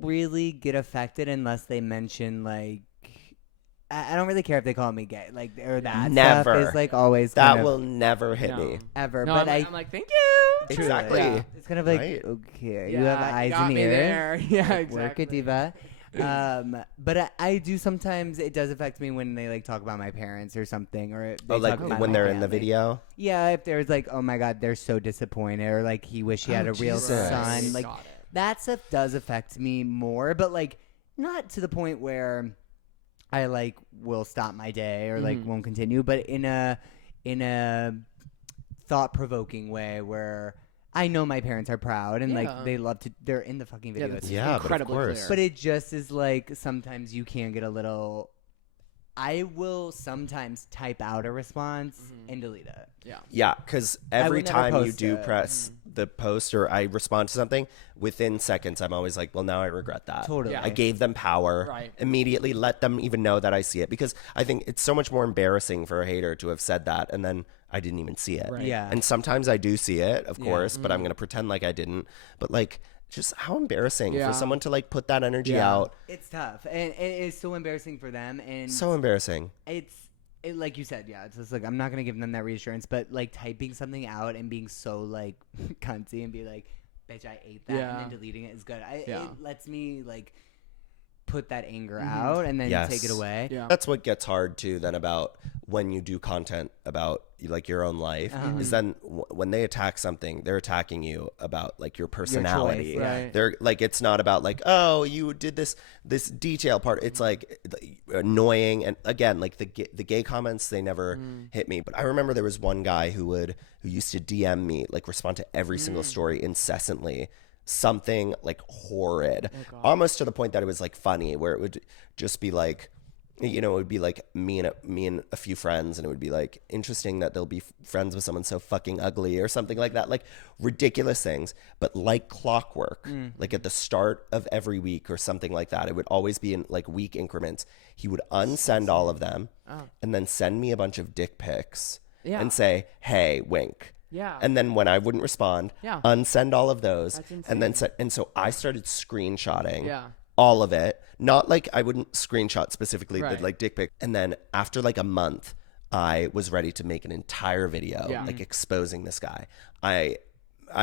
really get affected unless they mention like I don't really care if they call me gay, like, or that Never. stuff is like always That kind of, will never hit me. ever. No, but I'm like, thank you. Exactly. Yeah. It's kind of like, Right. okay, Yeah, you have you eyes got and me ears. there. Yeah, Like, work it, exactly. diva. But I do sometimes, it does affect me when they like talk about my parents or something, or they Like talk about when my they're in the family. video. Yeah, if there's like, oh my God, they're so disappointed, or like he wish he had a real Jesus. son. Like Got it. that stuff does affect me more, but like not to the point where I like will stop my day or like won't continue, but in a thought-provoking way where I know my parents are proud and like they love to. They're in the fucking video. that's It's Yeah, incredibly but of course. clear. but it just is like sometimes you can get a little. I will sometimes type out a response and delete it. Yeah, because I every would never time you post do it. press the post or I respond to something, within seconds, I'm always like, well, now I regret that. Totally. I gave them power. Right. Immediately let them even know that I see it, because I think it's so much more embarrassing for a hater to have said that and then I didn't even see it. Right. Yeah. And sometimes I do see it, of course, but I'm going to pretend like I didn't. But like, just how embarrassing for someone to like put that energy out. It's tough, and it is so embarrassing for them, and So embarrassing. it's like you said, it's just like I'm not gonna give them that reassurance, but like typing something out and being so like cunty and be like, "Bitch, I ate that," and then deleting it is good. It lets me like put that anger out and then take it away. Yeah. That's what gets hard too then about when you do content about like your own life is then when they attack something, they're attacking you about like your personality. choice, right. They're like, it's not about like, oh, you did this detail part. It's like annoying. And again, like the gay comments, they never hit me. But I remember there was one guy who used to DM me, like respond to every single story incessantly. Something like horrid, almost to the point that it was like funny, where it would just be like, you know, it would be like me and a few friends, and it would be like interesting that they'll be friends with someone so fucking ugly or something like that, like ridiculous things. But like clockwork, like at the start of every week or something like that, it would always be in like week increments. He would unsend all of them and then send me a bunch of dick pics and say, "Hey, wink." Yeah. And then when I wouldn't respond, unsend all of those. That's and then and so I started screenshotting all of it. Not like I wouldn't screenshot specifically the Right. like dick pic. And then after like a month, I was ready to make an entire video like exposing this guy. I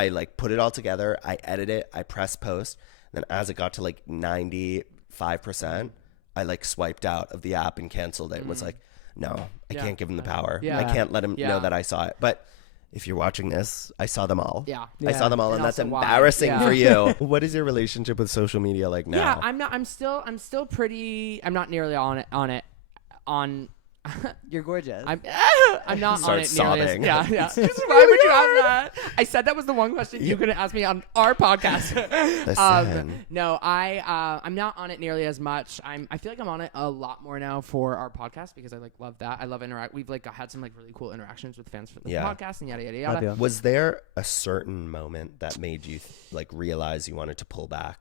like put it all together. I edit it. I press post. And then as it got to like 95%, I like swiped out of the app and canceled it. Was like, no, I can't give him the power. I can't let him know that I saw it. But if you're watching this, I saw them all. I saw them all, and that's also why. embarrassing for you. What is your relationship with social media like now? Yeah, I'm still pretty. I'm not nearly on it. You're gorgeous. I'm not Start on it nearly as, sobbing. yeah. Why would you ask that? I said that was the one question you couldn't ask me on our podcast. Listen. No, I'm not on it nearly as much. I feel like I'm on it a lot more now for our podcast because I like love that. I love interact. We've like had some like really cool interactions with fans for the podcast and yada yada yada. Was there a certain moment that made you like realize you wanted to pull back?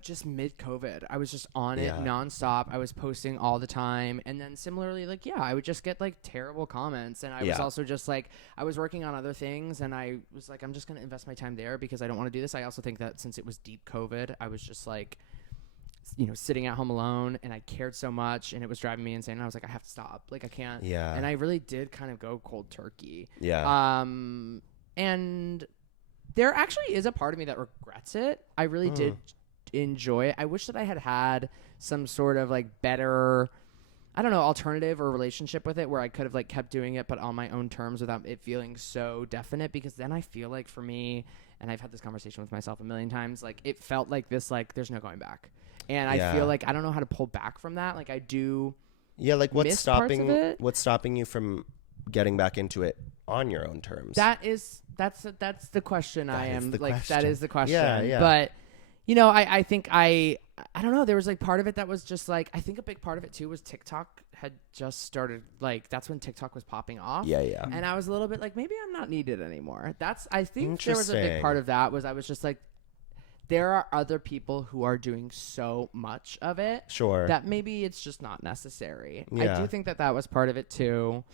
Just mid-COVID. I was just on it nonstop. I was posting all the time, and then similarly, like I would just get like terrible comments, and I was also just like I was working on other things, and I was like I'm just gonna invest my time there because I don't want to do this. I also think that since it was deep COVID, I was just like sitting at home alone, and I cared so much, and it was driving me insane. And I was like, I have to stop. Like I can't. Yeah. And I really did kind of go cold turkey. Yeah. And there actually is a part of me that regrets it. I really did enjoy it. I wish that I had some sort of like better I don't know, alternative or relationship with it where I could have like kept doing it but on my own terms without it feeling so definite, because then I feel like for me, and I've had this conversation with myself a million times, like it felt like this, like there's no going back. And I feel like I don't know how to pull back from that. Like I do. Yeah, like what's stopping you from getting back into it on your own terms? That's the question. That is the question. Yeah. But you know, I think I don't know. There was like part of it that was just like, I think a big part of it too was TikTok had just started, like that's when TikTok was popping off. Yeah. And I was a little bit like, maybe I'm not needed anymore. I think there was a big part of that was I was just like, there are other people who are doing so much of it. Sure. That maybe it's just not necessary. Yeah. I do think that was part of it too.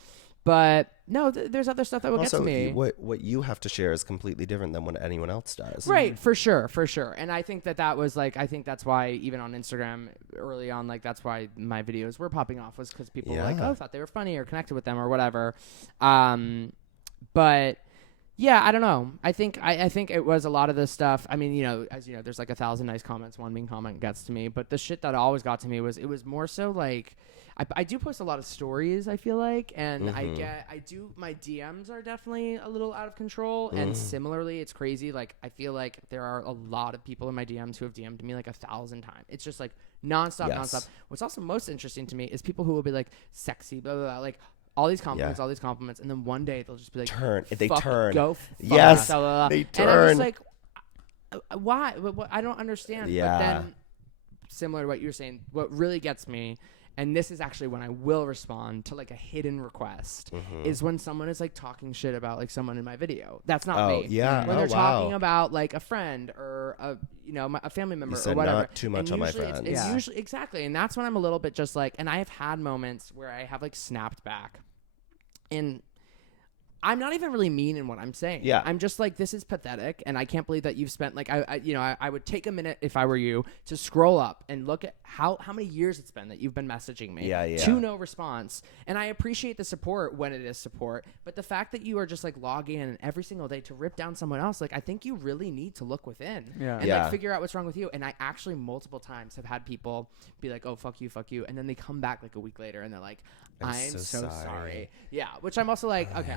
But no, there's other stuff that will get to me. What you have to share is completely different than what anyone else does. Right, for sure. And I think that was like, I think that's why even on Instagram early on, like that's why my videos were popping off, was because people were like, oh, thought they were funny or connected with them or whatever. But yeah, I don't know. I think it was a lot of this stuff. I mean, you know, as you know, there's like 1,000 nice comments. One mean comment gets to me, but the shit that always got to me was, it was more so like, I do post a lot of stories, I feel like, and my DMs are definitely a little out of control. And similarly, it's crazy. Like, I feel like there are a lot of people in my DMs who have DM'd me like 1,000 times. It's just like nonstop. What's also most interesting to me is people who will be like sexy, blah, blah, blah, like all these compliments. And then one day they'll just be like, they turn. Go. Yes. Blah, blah, blah. They turn. And I'm just like, why? I don't understand. Yeah. But then, similar to what you're saying, what really gets me, and this is actually when I will respond to like a hidden request, is when someone is like talking shit about like someone in my video. That's not me. Yeah. When they're talking about like a friend or a family member or whatever. Not too much on my friends. It's usually exactly, and that's when I'm a little bit just like, and I have had moments where I have like snapped back, and I'm not even really mean in what I'm saying. Yeah. I'm just like, this is pathetic, and I can't believe that you've spent like I would take a minute if I were you to scroll up and look at how many years it's been that you've been messaging me to no response. And I appreciate the support when it is support, but the fact that you are just like logging in every single day to rip down someone else, like I think you really need to look within and like figure out what's wrong with you. And I actually multiple times have had people be like, oh, fuck you, and then they come back like a week later and they're like, I'm so sorry. Yeah, which I'm also like, okay.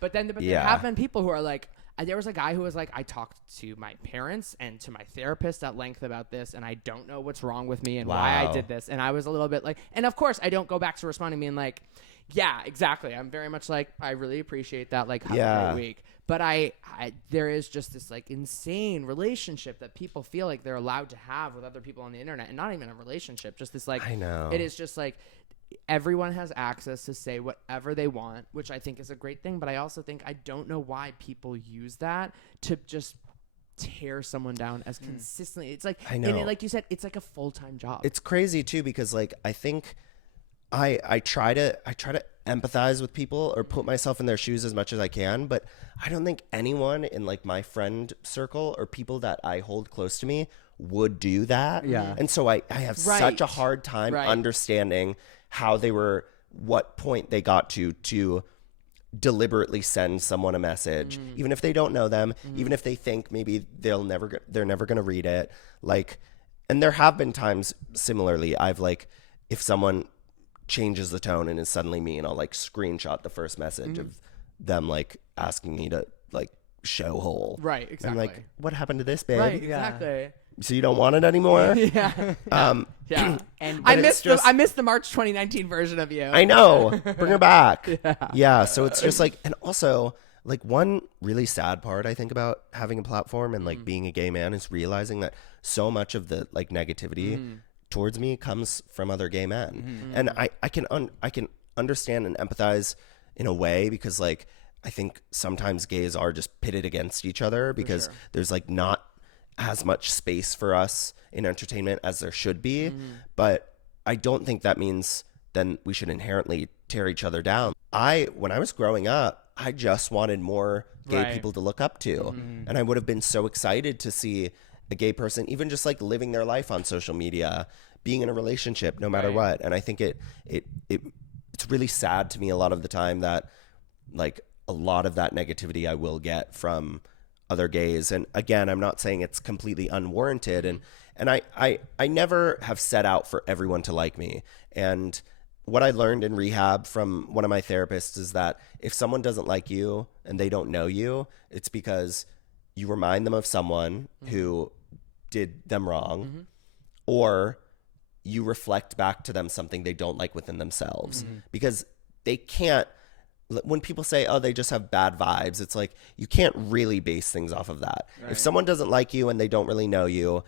But there have been people who are like, there was a guy who was like, I talked to my parents and to my therapist at length about this, and I don't know what's wrong with me and why I did this. And I was a little bit like, and of course I don't go back to responding being like, yeah, exactly. I'm very much like, I really appreciate that. Like, have a great week. But there is just this like insane relationship that people feel like they're allowed to have with other people on the internet, and not even a relationship, just this like, I know. It is just like, everyone has access to say whatever they want, which I think is a great thing. But I also think, I don't know why people use that to just tear someone down as consistently. It's like, I know. And like you said, it's like a full-time job. It's crazy too, because like, I think I try to empathize with people or put myself in their shoes as much as I can, but I don't think anyone in like my friend circle or people that I hold close to me would do that. Yeah. And so I have such a hard time understanding how they were, what point they got to deliberately send someone a message, even if they don't know them, even if they think maybe they're never going to read it. Like, and there have been times similarly, I've like, if someone changes the tone and is suddenly mean, I'll like screenshot the first message of them like asking me to like show hole. Right, exactly. I'm like, what happened to this, babe? Right, exactly. So you don't want it anymore? Yeah. Yeah. And I missed the March 2019 version of you. I know. Bring her back. Yeah. So it's just like, and also like one really sad part I think about having a platform and like being a gay man is realizing that so much of the like negativity towards me comes from other gay men. And I can understand and empathize in a way, because like I think sometimes gays are just pitted against each other because there's like not as much space for us in entertainment as there should be. But I don't think that means then we should inherently tear each other down. When I was growing up, I just wanted more gay people to look up to. And I would have been so excited to see a gay person even just like living their life on social media, being in a relationship no matter what. And I think it's really sad to me a lot of the time that like a lot of that negativity I will get from other gays. And again, I'm not saying it's completely unwarranted, and I never have set out for everyone to like me, and what I learned in rehab from one of my therapists is that if someone doesn't like you and they don't know you, it's because you remind them of someone who did them wrong, or you reflect back to them something they don't like within themselves, because they can't. When people say, oh, they just have bad vibes, it's like you can't really base things off of that. Right. If someone doesn't like you and they don't really know you,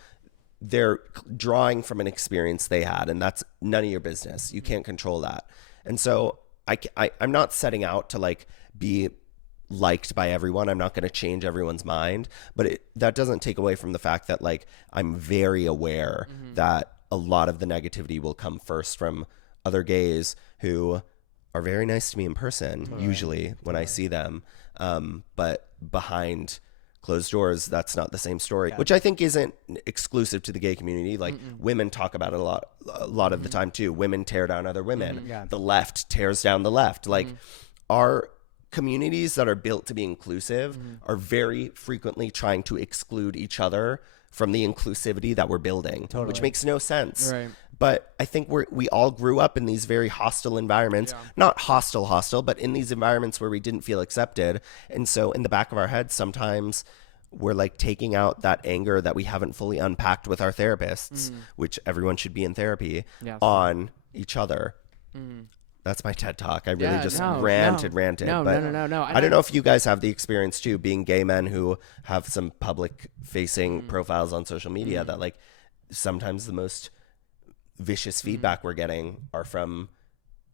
they're drawing from an experience they had, and that's none of your business. You can't control that. And so I'm not setting out to like be liked by everyone. I'm not going to change everyone's mind, but that doesn't take away from the fact that like I'm very aware that a lot of the negativity will come first from other gays who are very nice to me in person, usually when I see them. But behind closed doors, that's not the same story, which I think isn't exclusive to the gay community. Like women talk about it a lot of the time too. Women tear down other women. The left tears down the left. Like our communities that are built to be inclusive are very frequently trying to exclude each other from the inclusivity that we're building, which makes no sense. Right. But I think we all grew up in these very hostile environments, not hostile, but in these environments where we didn't feel accepted. And so in the back of our heads, sometimes we're like taking out that anger that we haven't fully unpacked with our therapists, which everyone should be in therapy, on each other. That's my TED Talk. I really ranted. No. I don't know if you guys have the experience too, being gay men who have some public facing profiles on social media, that like sometimes the most vicious feedback we're getting are from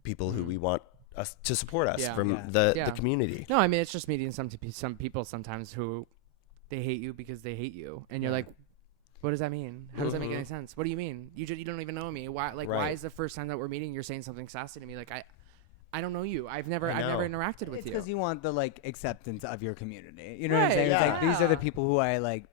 people who we want us to support us from the community. No, I mean, it's just meeting some people sometimes who they hate you because they hate you, and you're like, what does that mean? How does that make any sense? What do you mean? You don't even know me. Why? Like, why is the first time that we're meeting you're saying something sassy to me? Like, I don't know you. I've never interacted with you. Because you want the like acceptance of your community. You know what I'm saying? It's like these are the people who I like,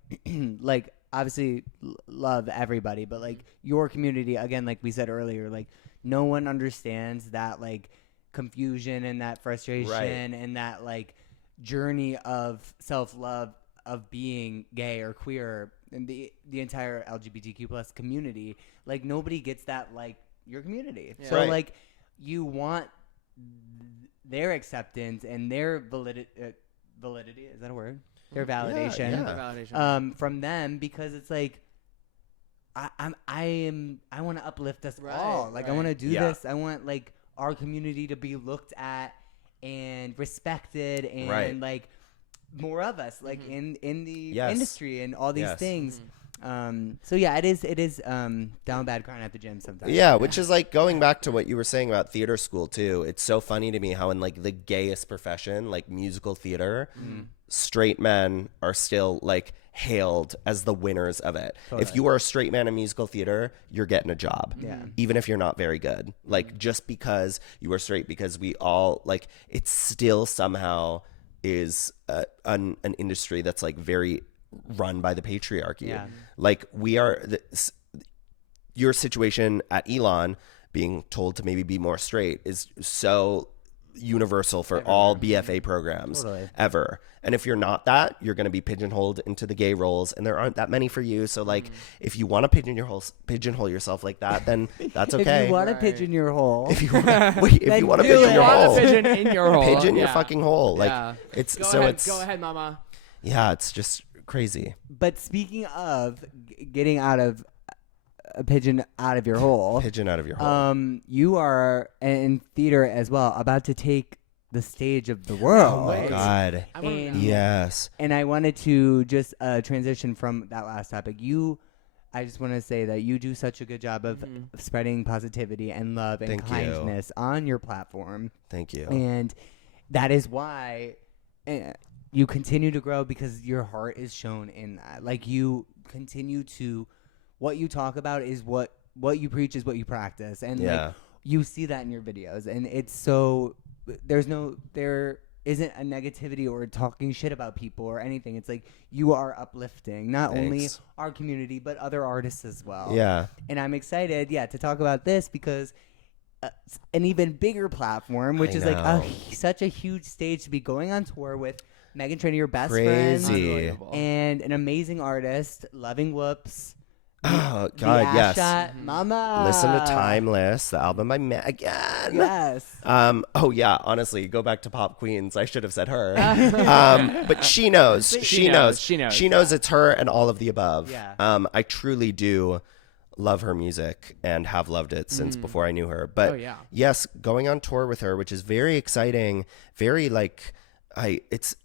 like obviously love everybody, but like your community, again, like we said earlier, like no one understands that like confusion and that frustration and that like journey of self-love of being gay or queer and the entire LGBTQ plus community. Like nobody gets that like your community. So like you want their acceptance and their validity, is that a word? Their validation, from them, because it's like I want to uplift us all. Like I want to do this. I want like our community to be looked at and respected, and like more of us, like in the industry and all these things. So yeah, it is down bad crying at the gym sometimes. Yeah, which is like going back to what you were saying about theater school too. It's so funny to me how in like the gayest profession, like musical theater, straight men are still like hailed as the winners of it. If you are a straight man in musical theater, you're getting a job. Even if you're not very good. Like just because you are straight, because we all like it still somehow is an industry that's like very run by the patriarchy. Like we are your situation at Elon being told to maybe be more straight is so universal for all BFA programs ever. And if you're not that, you're going to be pigeonholed into the gay roles, and there aren't that many for you. So like if you want to pigeonhole yourself like that, then that's okay. If you want to pigeon your hole. If you want to pigeon your hole. Pigeon in your hole. Pigeon your fucking hole. Like it's go ahead, mama. Yeah, it's just crazy. But speaking of getting out of a pigeon out of your hole, you are in theater as well, about to take the stage of the world. Oh my God. Yes. And I wanted to just transition from that last topic. I just want to say that you do such a good job of spreading positivity and love and kindness on your platform. Thank you. And that is why you continue to grow, because your heart is shown in that. Like you continue to, what you talk about is what you preach is what you practice. And like, you see that in your videos, and it's so, there isn't a negativity or talking shit about people or anything. It's like you are uplifting not only our community, but other artists as well. Yeah. And I'm excited, to talk about this, because an even bigger platform, which is like such a huge stage to be going on tour with Meghan Trainor, your best friend, and an amazing artist, Loving Whoops, Oh God, yes. Shot, Mama. Listen to Timeless, the album by Megan. Yes. Oh yeah, honestly, go back to Pop Queens. I should have said her. But she knows. She knows. She knows it's her and all of the above. Yeah. I truly do love her music and have loved it since before I knew her. But yes, going on tour with her, which is very exciting, very like it's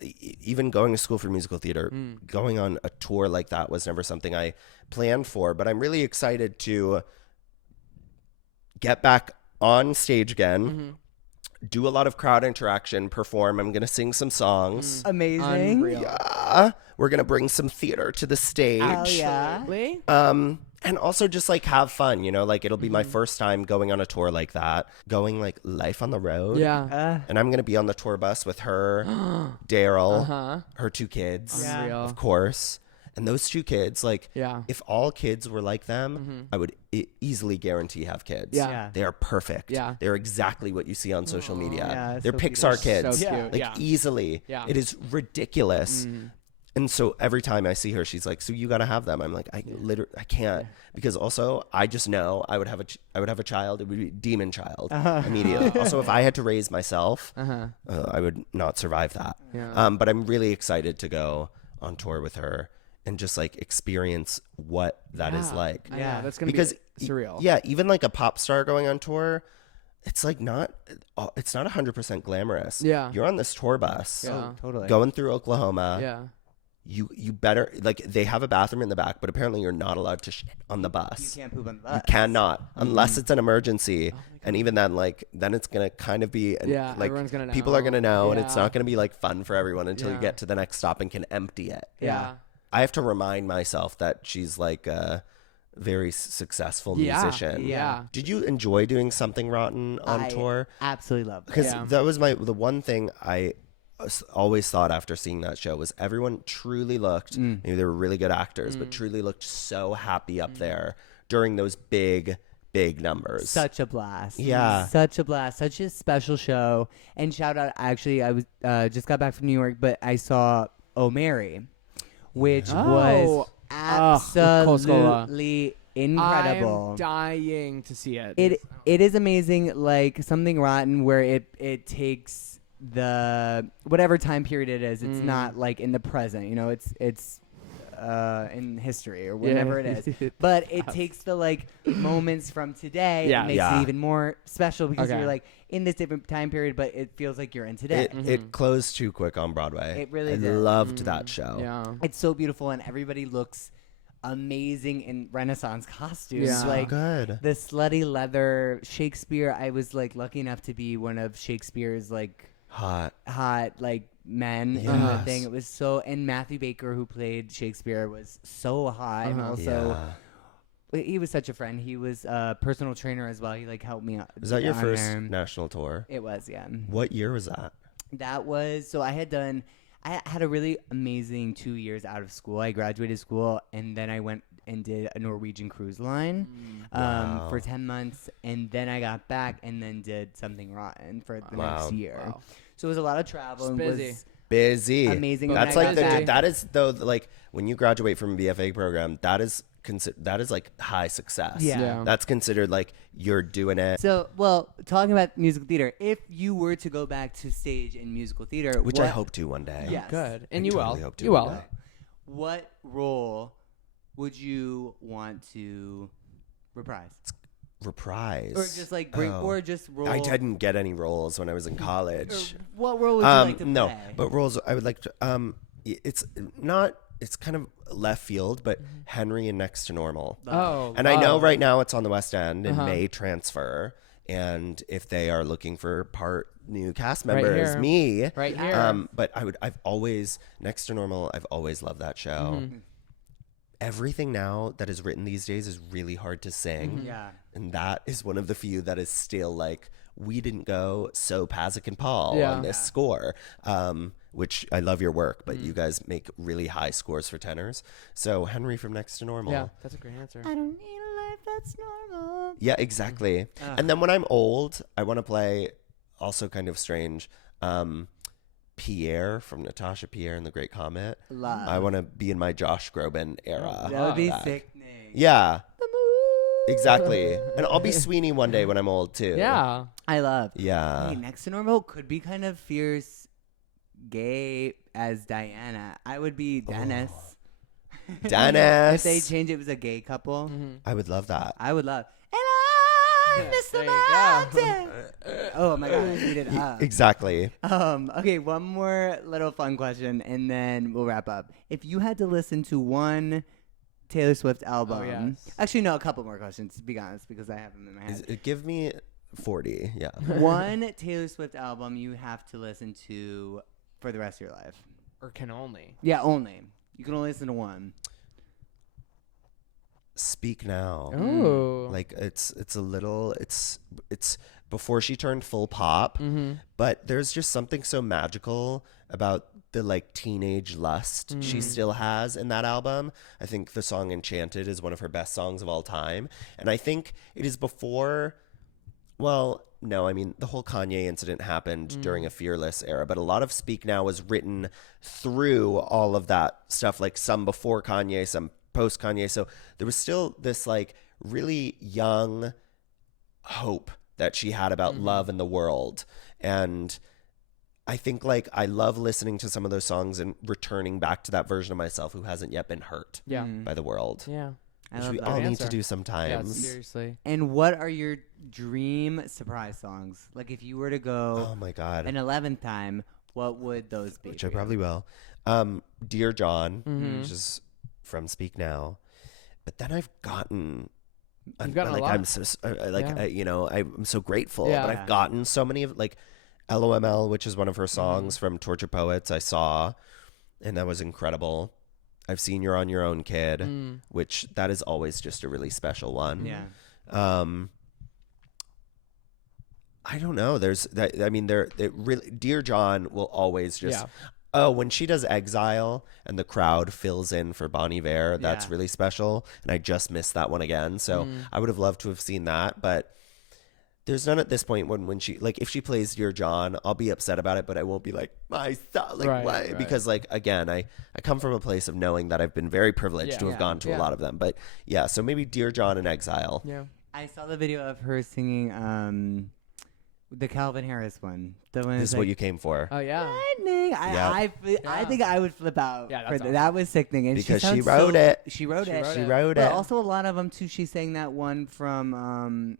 even going to school for musical theater, going on a tour like that was never something I planned for, but I'm really excited to get back on stage again, do a lot of crowd interaction, perform. I'm going to sing some songs. Amazing. Unreal. Yeah. We're going to bring some theater to the stage. Oh, yeah. Absolutely. And also just like have fun, you know, like it'll be my first time going on a tour like that, going like life on the road. Yeah. And I'm going to be on the tour bus with her, Daryl, her 2 kids, Unreal. of course. And those 2 kids, like, Yeah. if all kids were like them, I would easily guarantee have kids. Yeah. They are perfect. Yeah. They're exactly what you see on social media. Yeah, They're so Pixar cute. kids. So cute. Like, Yeah. easily. Yeah. It is ridiculous. And so every time I see her, she's like, "So you got to have them." I'm like, I can't, because also I just know I would have a child. It would be a demon child immediately. Also, if I had to raise myself, I would not survive that. Yeah. But I'm really excited to go on tour with her and just like experience what that is like. Yeah. That's going to be surreal. Yeah, even like a pop star going on tour, it's like it's not 100% glamorous. Yeah. You're on this tour bus, Yeah. Totally. going through Oklahoma. Yeah. You better, like, they have a bathroom in the back, but apparently you're not allowed to shit on the bus. You can't poop on the bus. You cannot, unless it's an emergency. And even then, like, then it's going to kind of be, Yeah, like, everyone's gonna people are going to know, and it's Yeah. not going to be, like, fun for everyone until you Yeah. get to the next stop and can empty it. Yeah. I have to remind myself that she's, like, a very successful musician. Yeah. Did you enjoy doing Something Rotten on tour? Absolutely love it. Because Yeah. that was the one thing I always thought after seeing that show was everyone truly looked, maybe they were really good actors, but truly looked so happy up there during those big numbers. Such a blast. Yeah. Such a blast. Such a special show. And shout out, actually, I was just got back from New York, but I saw Oh Mary, which was absolutely incredible. I'm dying to see it. It is amazing, like Something Rotten, where it takes the whatever time period it is. It's not like in the present, you know. It's in history or whatever it is. But it takes the like moments from today and makes it even more special because you're like in this different time period, but it feels like you're in today. It closed too quick on Broadway. It really I did. loved that show. Yeah. It's so beautiful, and everybody looks amazing in Renaissance costumes. Yeah. Like Good. the slutty leather Shakespeare. I was like lucky enough to be one of Shakespeare's like Hot. like men in the Yes. thing. It was so, and Matthew Baker, who played Shakespeare, was so hot, and also he was such a friend. He was a personal trainer as well. He like helped me out. Was that your on first there. national tour? It was, yeah. What year was that? That was, so I had a really amazing 2 years out of school. I graduated school, and then I went and did a Norwegian cruise line for 10 months, and then I got back and then did Something Rotten for the next year. Wow. So it was a lot of travel. And busy. was Busy. amazing. That's When I like got back- that is though, like when you graduate from a BFA program, that is like high success. Yeah. That's considered like you're doing it. So, well, talking about musical theater, if you were to go back to stage in musical theater, Which I hope to one day. Yes. Good. And I you totally will. hope to You one will. day. What role would you want to reprise, Reprise. or just like bring, or just role? I didn't get any roles when I was in college. What role would you like to no, play? but roles I would like to. It's not. It's kind of left field, but Henry in Next to Normal. Oh. And I know right now it's on the West End and may transfer. And if they are looking for part new cast members, here. me, Right here. but I've always Next to Normal. I've always loved that show. Everything now that is written these days is really hard to sing. Yeah. And that is one of the few that is still like, we didn't go so Pazik and Paul on this score, which I love your work, but you guys make really high scores for tenors. So Henry from Next to Normal. Yeah, that's a great answer. I don't need a life that's normal. Yeah, exactly. And then when I'm old, I want to play also kind of strange, Pierre from Natasha Pierre and the Great Comet. Love. I want to be in my Josh Groban era. That would be back. sickening. Yeah. Exactly. And I'll be Sweeney one day when I'm old too. Yeah. I love. Yeah. Hey, next to normal could be kind of fierce gay as Diana. I would be Dennis. Dennis. If they change it was a gay couple, I would love that. I would love. And I miss the There you go. mountain. Oh my god, eat it up. Exactly. Okay, one more little fun question, and then we'll wrap up. If you had to listen to one Taylor Swift album, yes. actually no, a couple more questions to be honest, because I have them in my head. Give me 40. Yeah. One Taylor Swift album you have to listen to for the rest of your life. Or can only. Yeah, only. You can only listen to one. Speak Now. Oh. Like it's before she turned full pop, but there's just something so magical about the like teenage lust she still has in that album. I think the song Enchanted is one of her best songs of all time. And I think it is before, well, no, I mean, the whole Kanye incident happened during a Fearless era, but a lot of Speak Now was written through all of that stuff, like some before Kanye, some post Kanye. So there was still this like really young hope that she had about love in the world. And I think like I love listening to some of those songs and returning back to that version of myself who hasn't yet been hurt by the world. Yeah. Which we all need to do sometimes. Yeah, seriously. And what are your dream surprise songs? Like if you were to go Oh my God. an 11th time, what would those be? Which I probably will. Dear John, which is from Speak Now. But then I've gotten... You've gotten like a lot. I'm so you know, I'm so grateful, Yeah. but I've gotten so many of like LOML, which is one of her songs from Torture Poets. I saw, and that was incredible. I've seen You're on Your Own, Kid, which that is always just a really special one. Yeah. I don't know. There's that. I mean, really. Dear John will always just. Yeah. Oh, when she does Exile and the crowd fills in for Bon Iver, that's Yeah. really special. And I just missed that one again. So I would have loved to have seen that. But there's none at this point when she, like, if she plays Dear John, I'll be upset about it, but I won't be like, my son, like, Right, why? right. Because, like, again, I come from a place of knowing that I've been very privileged to have Yeah. gone to a lot of them. But yeah, so maybe Dear John and Exile. Yeah. I saw the video of her singing the Calvin Harris one. The one This is like, what you came for. Oh, yeah. lightning. Yeah. I think I would flip out. Yeah, for that's awesome. that was sickening. And Because she sounds wrote so- it. She wrote She it. wrote She it. wrote But it. also a lot of them too. She sang that one from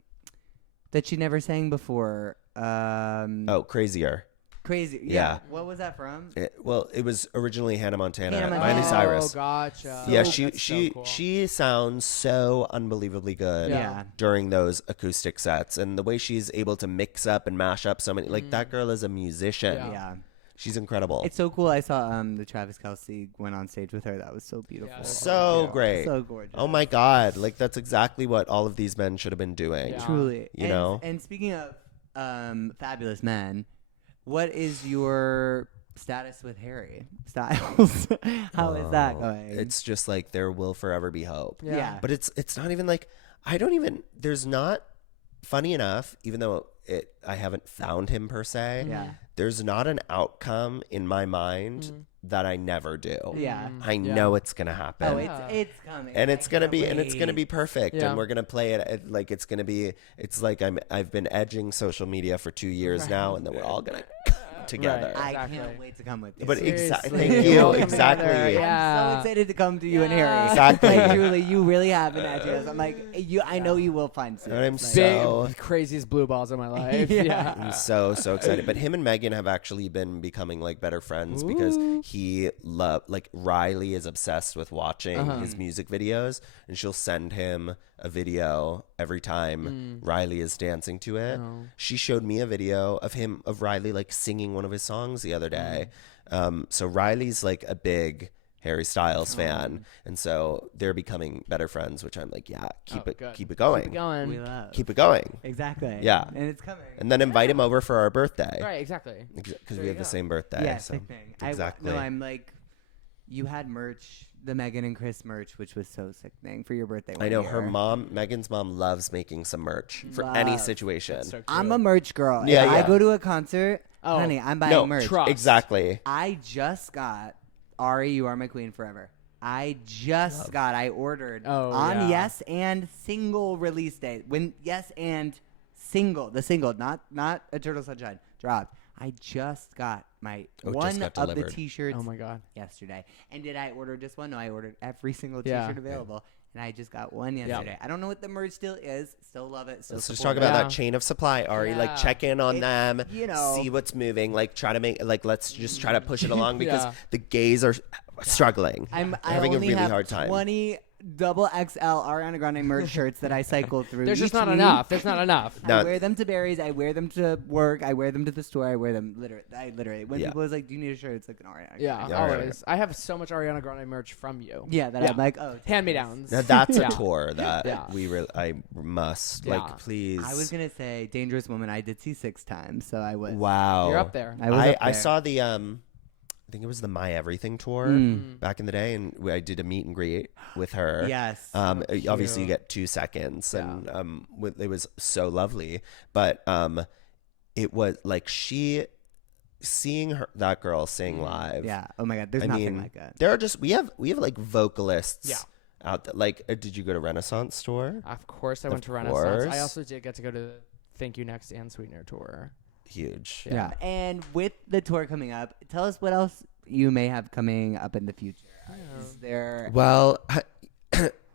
that she never sang before. Oh, Crazier. Crazy. Yeah. What was that from? Well, it was originally Hannah Montana. Hannah Miley Montana. Cyrus. Oh, gotcha. Yeah, So- she sounds so unbelievably good Yeah. during those acoustic sets, and the way she's able to mix up and mash up so many, like that girl is a musician. Yeah. Yeah. She's incredible. It's so cool. I saw the Travis Kelce went on stage with her. That was so beautiful. Yeah, so great. So gorgeous. Oh my God, like that's exactly what all of these men should have been doing. Yeah. Truly. You know? And speaking of fabulous men, what is your status with Harry Styles? How is that going? It's just like there will forever be hope. yeah. But it's not even like there's not, funny enough, even though I haven't found him per se. Yeah. There's not an outcome in my mind that I never do. Yeah. I know it's gonna happen. Oh, Yeah. it's coming. and it's I gonna can't be and it's gonna be wait. perfect, Yeah. and we're gonna play it like it's gonna be. It's like I've been edging social media for 2 years now, and then we're all gonna come together. Right. I Exactly. can't wait to come with you. But Seriously. thank you. Welcome Exactly. together. I'm Yeah. so excited to come to you and Harry. Exactly. Like, Julie, you really have an address. I'm like, I know you will find And I'm suits. so Big, craziest blue balls of my life. Yeah. yeah. I'm so excited. But him and Megan have actually been becoming like better friends because he Riley is obsessed with watching his music videos, and she'll send him a video every time Riley is dancing to it. Oh. She showed me a video of Riley like singing one of his songs the other day. So Riley's like a big Harry Styles fan, and so they're becoming better friends, which I'm like, yeah, keep it going. Keep it going. We love. Keep it going. Exactly. Yeah. And it's coming. And then invite him over for our birthday. Right, exactly. Because we have the same birthday. Yeah, so. sick thing. Exactly. No, I'm like, you had merch, the Megan and Chris merch, which was so sickening for your birthday. I know one her year. mom, Megan's mom, loves making some merch for any Love. situation. That's so cute. I'm a merch girl. Yeah, If I yeah. go to a concert, Oh, honey, I'm buying No, merch. trust. Exactly. I just got Ari, You Are My Queen Forever. I ordered on Yes and single release date. When Yes and single, the single, not Eternal Sunshine, dropped. I just got my one of the t-shirts. Oh my God. Yesterday. And did I order just one? No, I ordered every single t-shirt available. And I just got one yesterday. Yeah. I don't know what the merch still is. Still love it. Still Let's just talk about that chain of supply, Ari. Yeah. Like, check in on them, see what's moving. Like, try to make, like, let's just try to push it along because the gays are struggling. I'm having a really hard time. 20 double XL Ariana Grande merch shirts that I cycle through. There's just not week. enough. There's not enough. I wear them to Barry's. I wear them to work. I wear them to the store. I wear them literally. When people is like, "Do you need a shirt?" It's like an Ariana. Yeah, always. I have so much Ariana Grande merch from you. Yeah, I'm like, oh, hand-me-downs. Now, that's a tour that I must like. Please. I was gonna say Dangerous Woman. I did see 6 times, so I was. Wow, you're up there. I saw the I think it was the My Everything tour back in the day, and I did a meet and greet with her. Yes. Obviously, you get 2 seconds, and it was so lovely. But it was like seeing that girl sing live. Yeah. Oh my God. There's nothing like that. There are just we have like vocalists. Yeah. Out there. Like, did you go to Renaissance tour? Of course, I went to Renaissance. I also did get to go to the Thank You Next and Sweetener tour. Huge. Yeah. And with the tour coming up, tell us what else you may have coming up in the future. Is there... Well,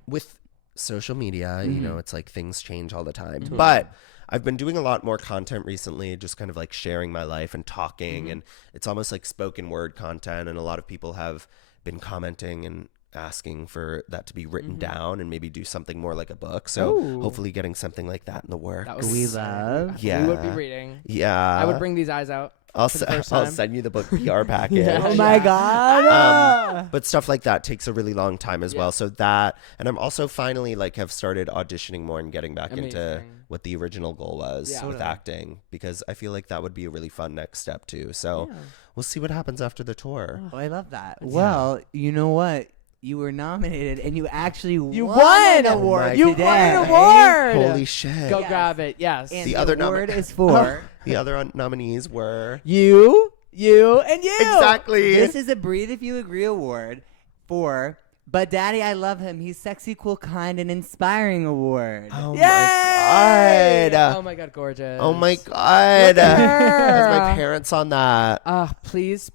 with social media, you know, it's like things change all the time. But I've been doing a lot more content recently, just kind of like sharing my life and talking. And it's almost like spoken word content. And a lot of people have been commenting and asking for that to be written down and maybe do something more like a book. So hopefully getting something like that in the works. We love. Yeah. We would be reading. Yeah. I would bring these eyes out. I'll send you the book PR package. Oh my God. But stuff like that takes a really long time as well. So that, and I'm also finally like have started auditioning more and getting back into what the original goal was with acting, because I feel like that would be a really fun next step too. So we'll see what happens after the tour. Oh, I love that. Well, you know what? You were nominated, and you actually won an award. You won an award. Holy shit! Go grab it. Yes. And the other award is for the other nominees were you, and you. Exactly. This is a Breathe If You Agree award for But Daddy, I Love Him. He's sexy, cool, kind, and inspiring award. Oh my God. Oh my God, gorgeous. Oh my God. Has my parents on that. Please.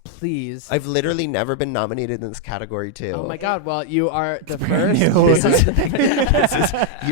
I've literally never been nominated in this category too. Oh my God. Well, you are the first.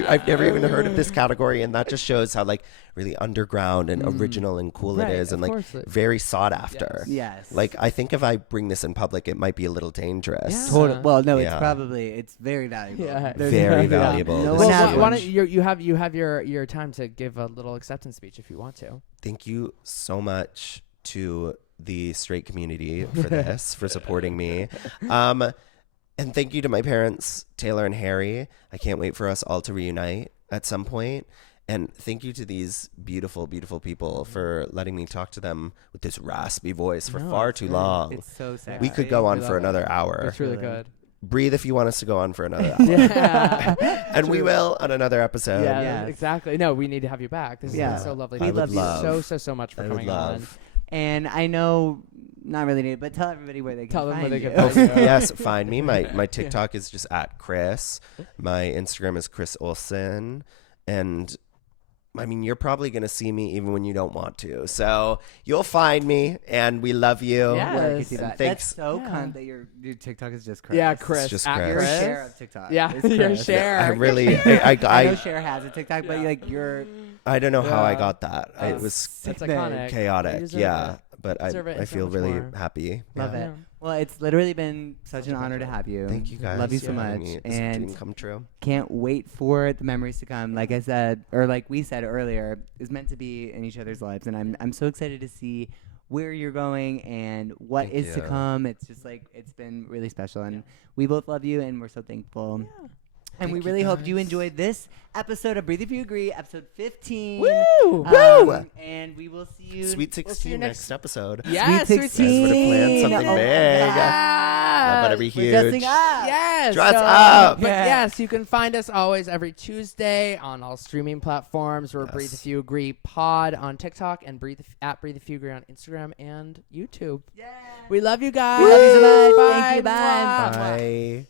I've never even heard of this category, and that just shows how like really underground and original and cool it is, and like very sought after. Yes. Like, I think if I bring this in public, it might be a little dangerous. Yeah. Totally. Well, no, it's very valuable. Yeah. Very valuable. No why don't you have your time to give a little acceptance speech if you want to. Thank you so much to the straight community for this, for supporting me. And thank you to my parents, Taylor and Harry. I can't wait for us all to reunite at some point. And thank you to these beautiful, beautiful people for letting me talk to them with this raspy voice for far too long. It's so sad. We could go on for another hour. It's really good. Breathe if you want us to go on for another hour. And we will on another episode. Yeah, exactly. No, we need to have you back. This has been so lovely. We love you so much for coming on. And I know, not really need, but tell everybody where they can find you. Yes, find me. My TikTok is just at Chris. My Instagram is Chris Olsen. And I mean, you're probably going to see me even when you don't want to. So you'll find me, and we love you. Yes. Thanks. That's so kind that your TikTok is just Chris. Yeah, Chris. It's just Chris. Your share of TikTok. Yeah, your share. I really, I know Cher has a TikTok, but like you're. I don't know how I got that. It was that's iconic. Chaotic. Yeah. But I feel really happy. Love it. Well, it's literally been such an honor to have you. Thank you guys. Love you so much. And dream come true. Can't wait for the memories to come. Like I said, or like we said earlier, is meant to be in each other's lives. And I'm so excited to see where you're going and what is to come. It's just like, it's been really special. And we both love you, and we're so thankful. Yeah. And we really hope you enjoyed this episode of Breathe If You Agree, episode 15. Woo! Woo! And we will see you. Sweet 16 next episode. Yes, Sweet 16. Guys would have planned something big. That better be huge. We're dressing up. Yes. Dress up. But yes, you can find us always every Tuesday on all streaming platforms. We're Breathe If You Agree Pod on TikTok and at Breathe If You Agree on Instagram and YouTube. Yeah. We love you guys. We love you so much. Bye. Thank you. Bye. Bye.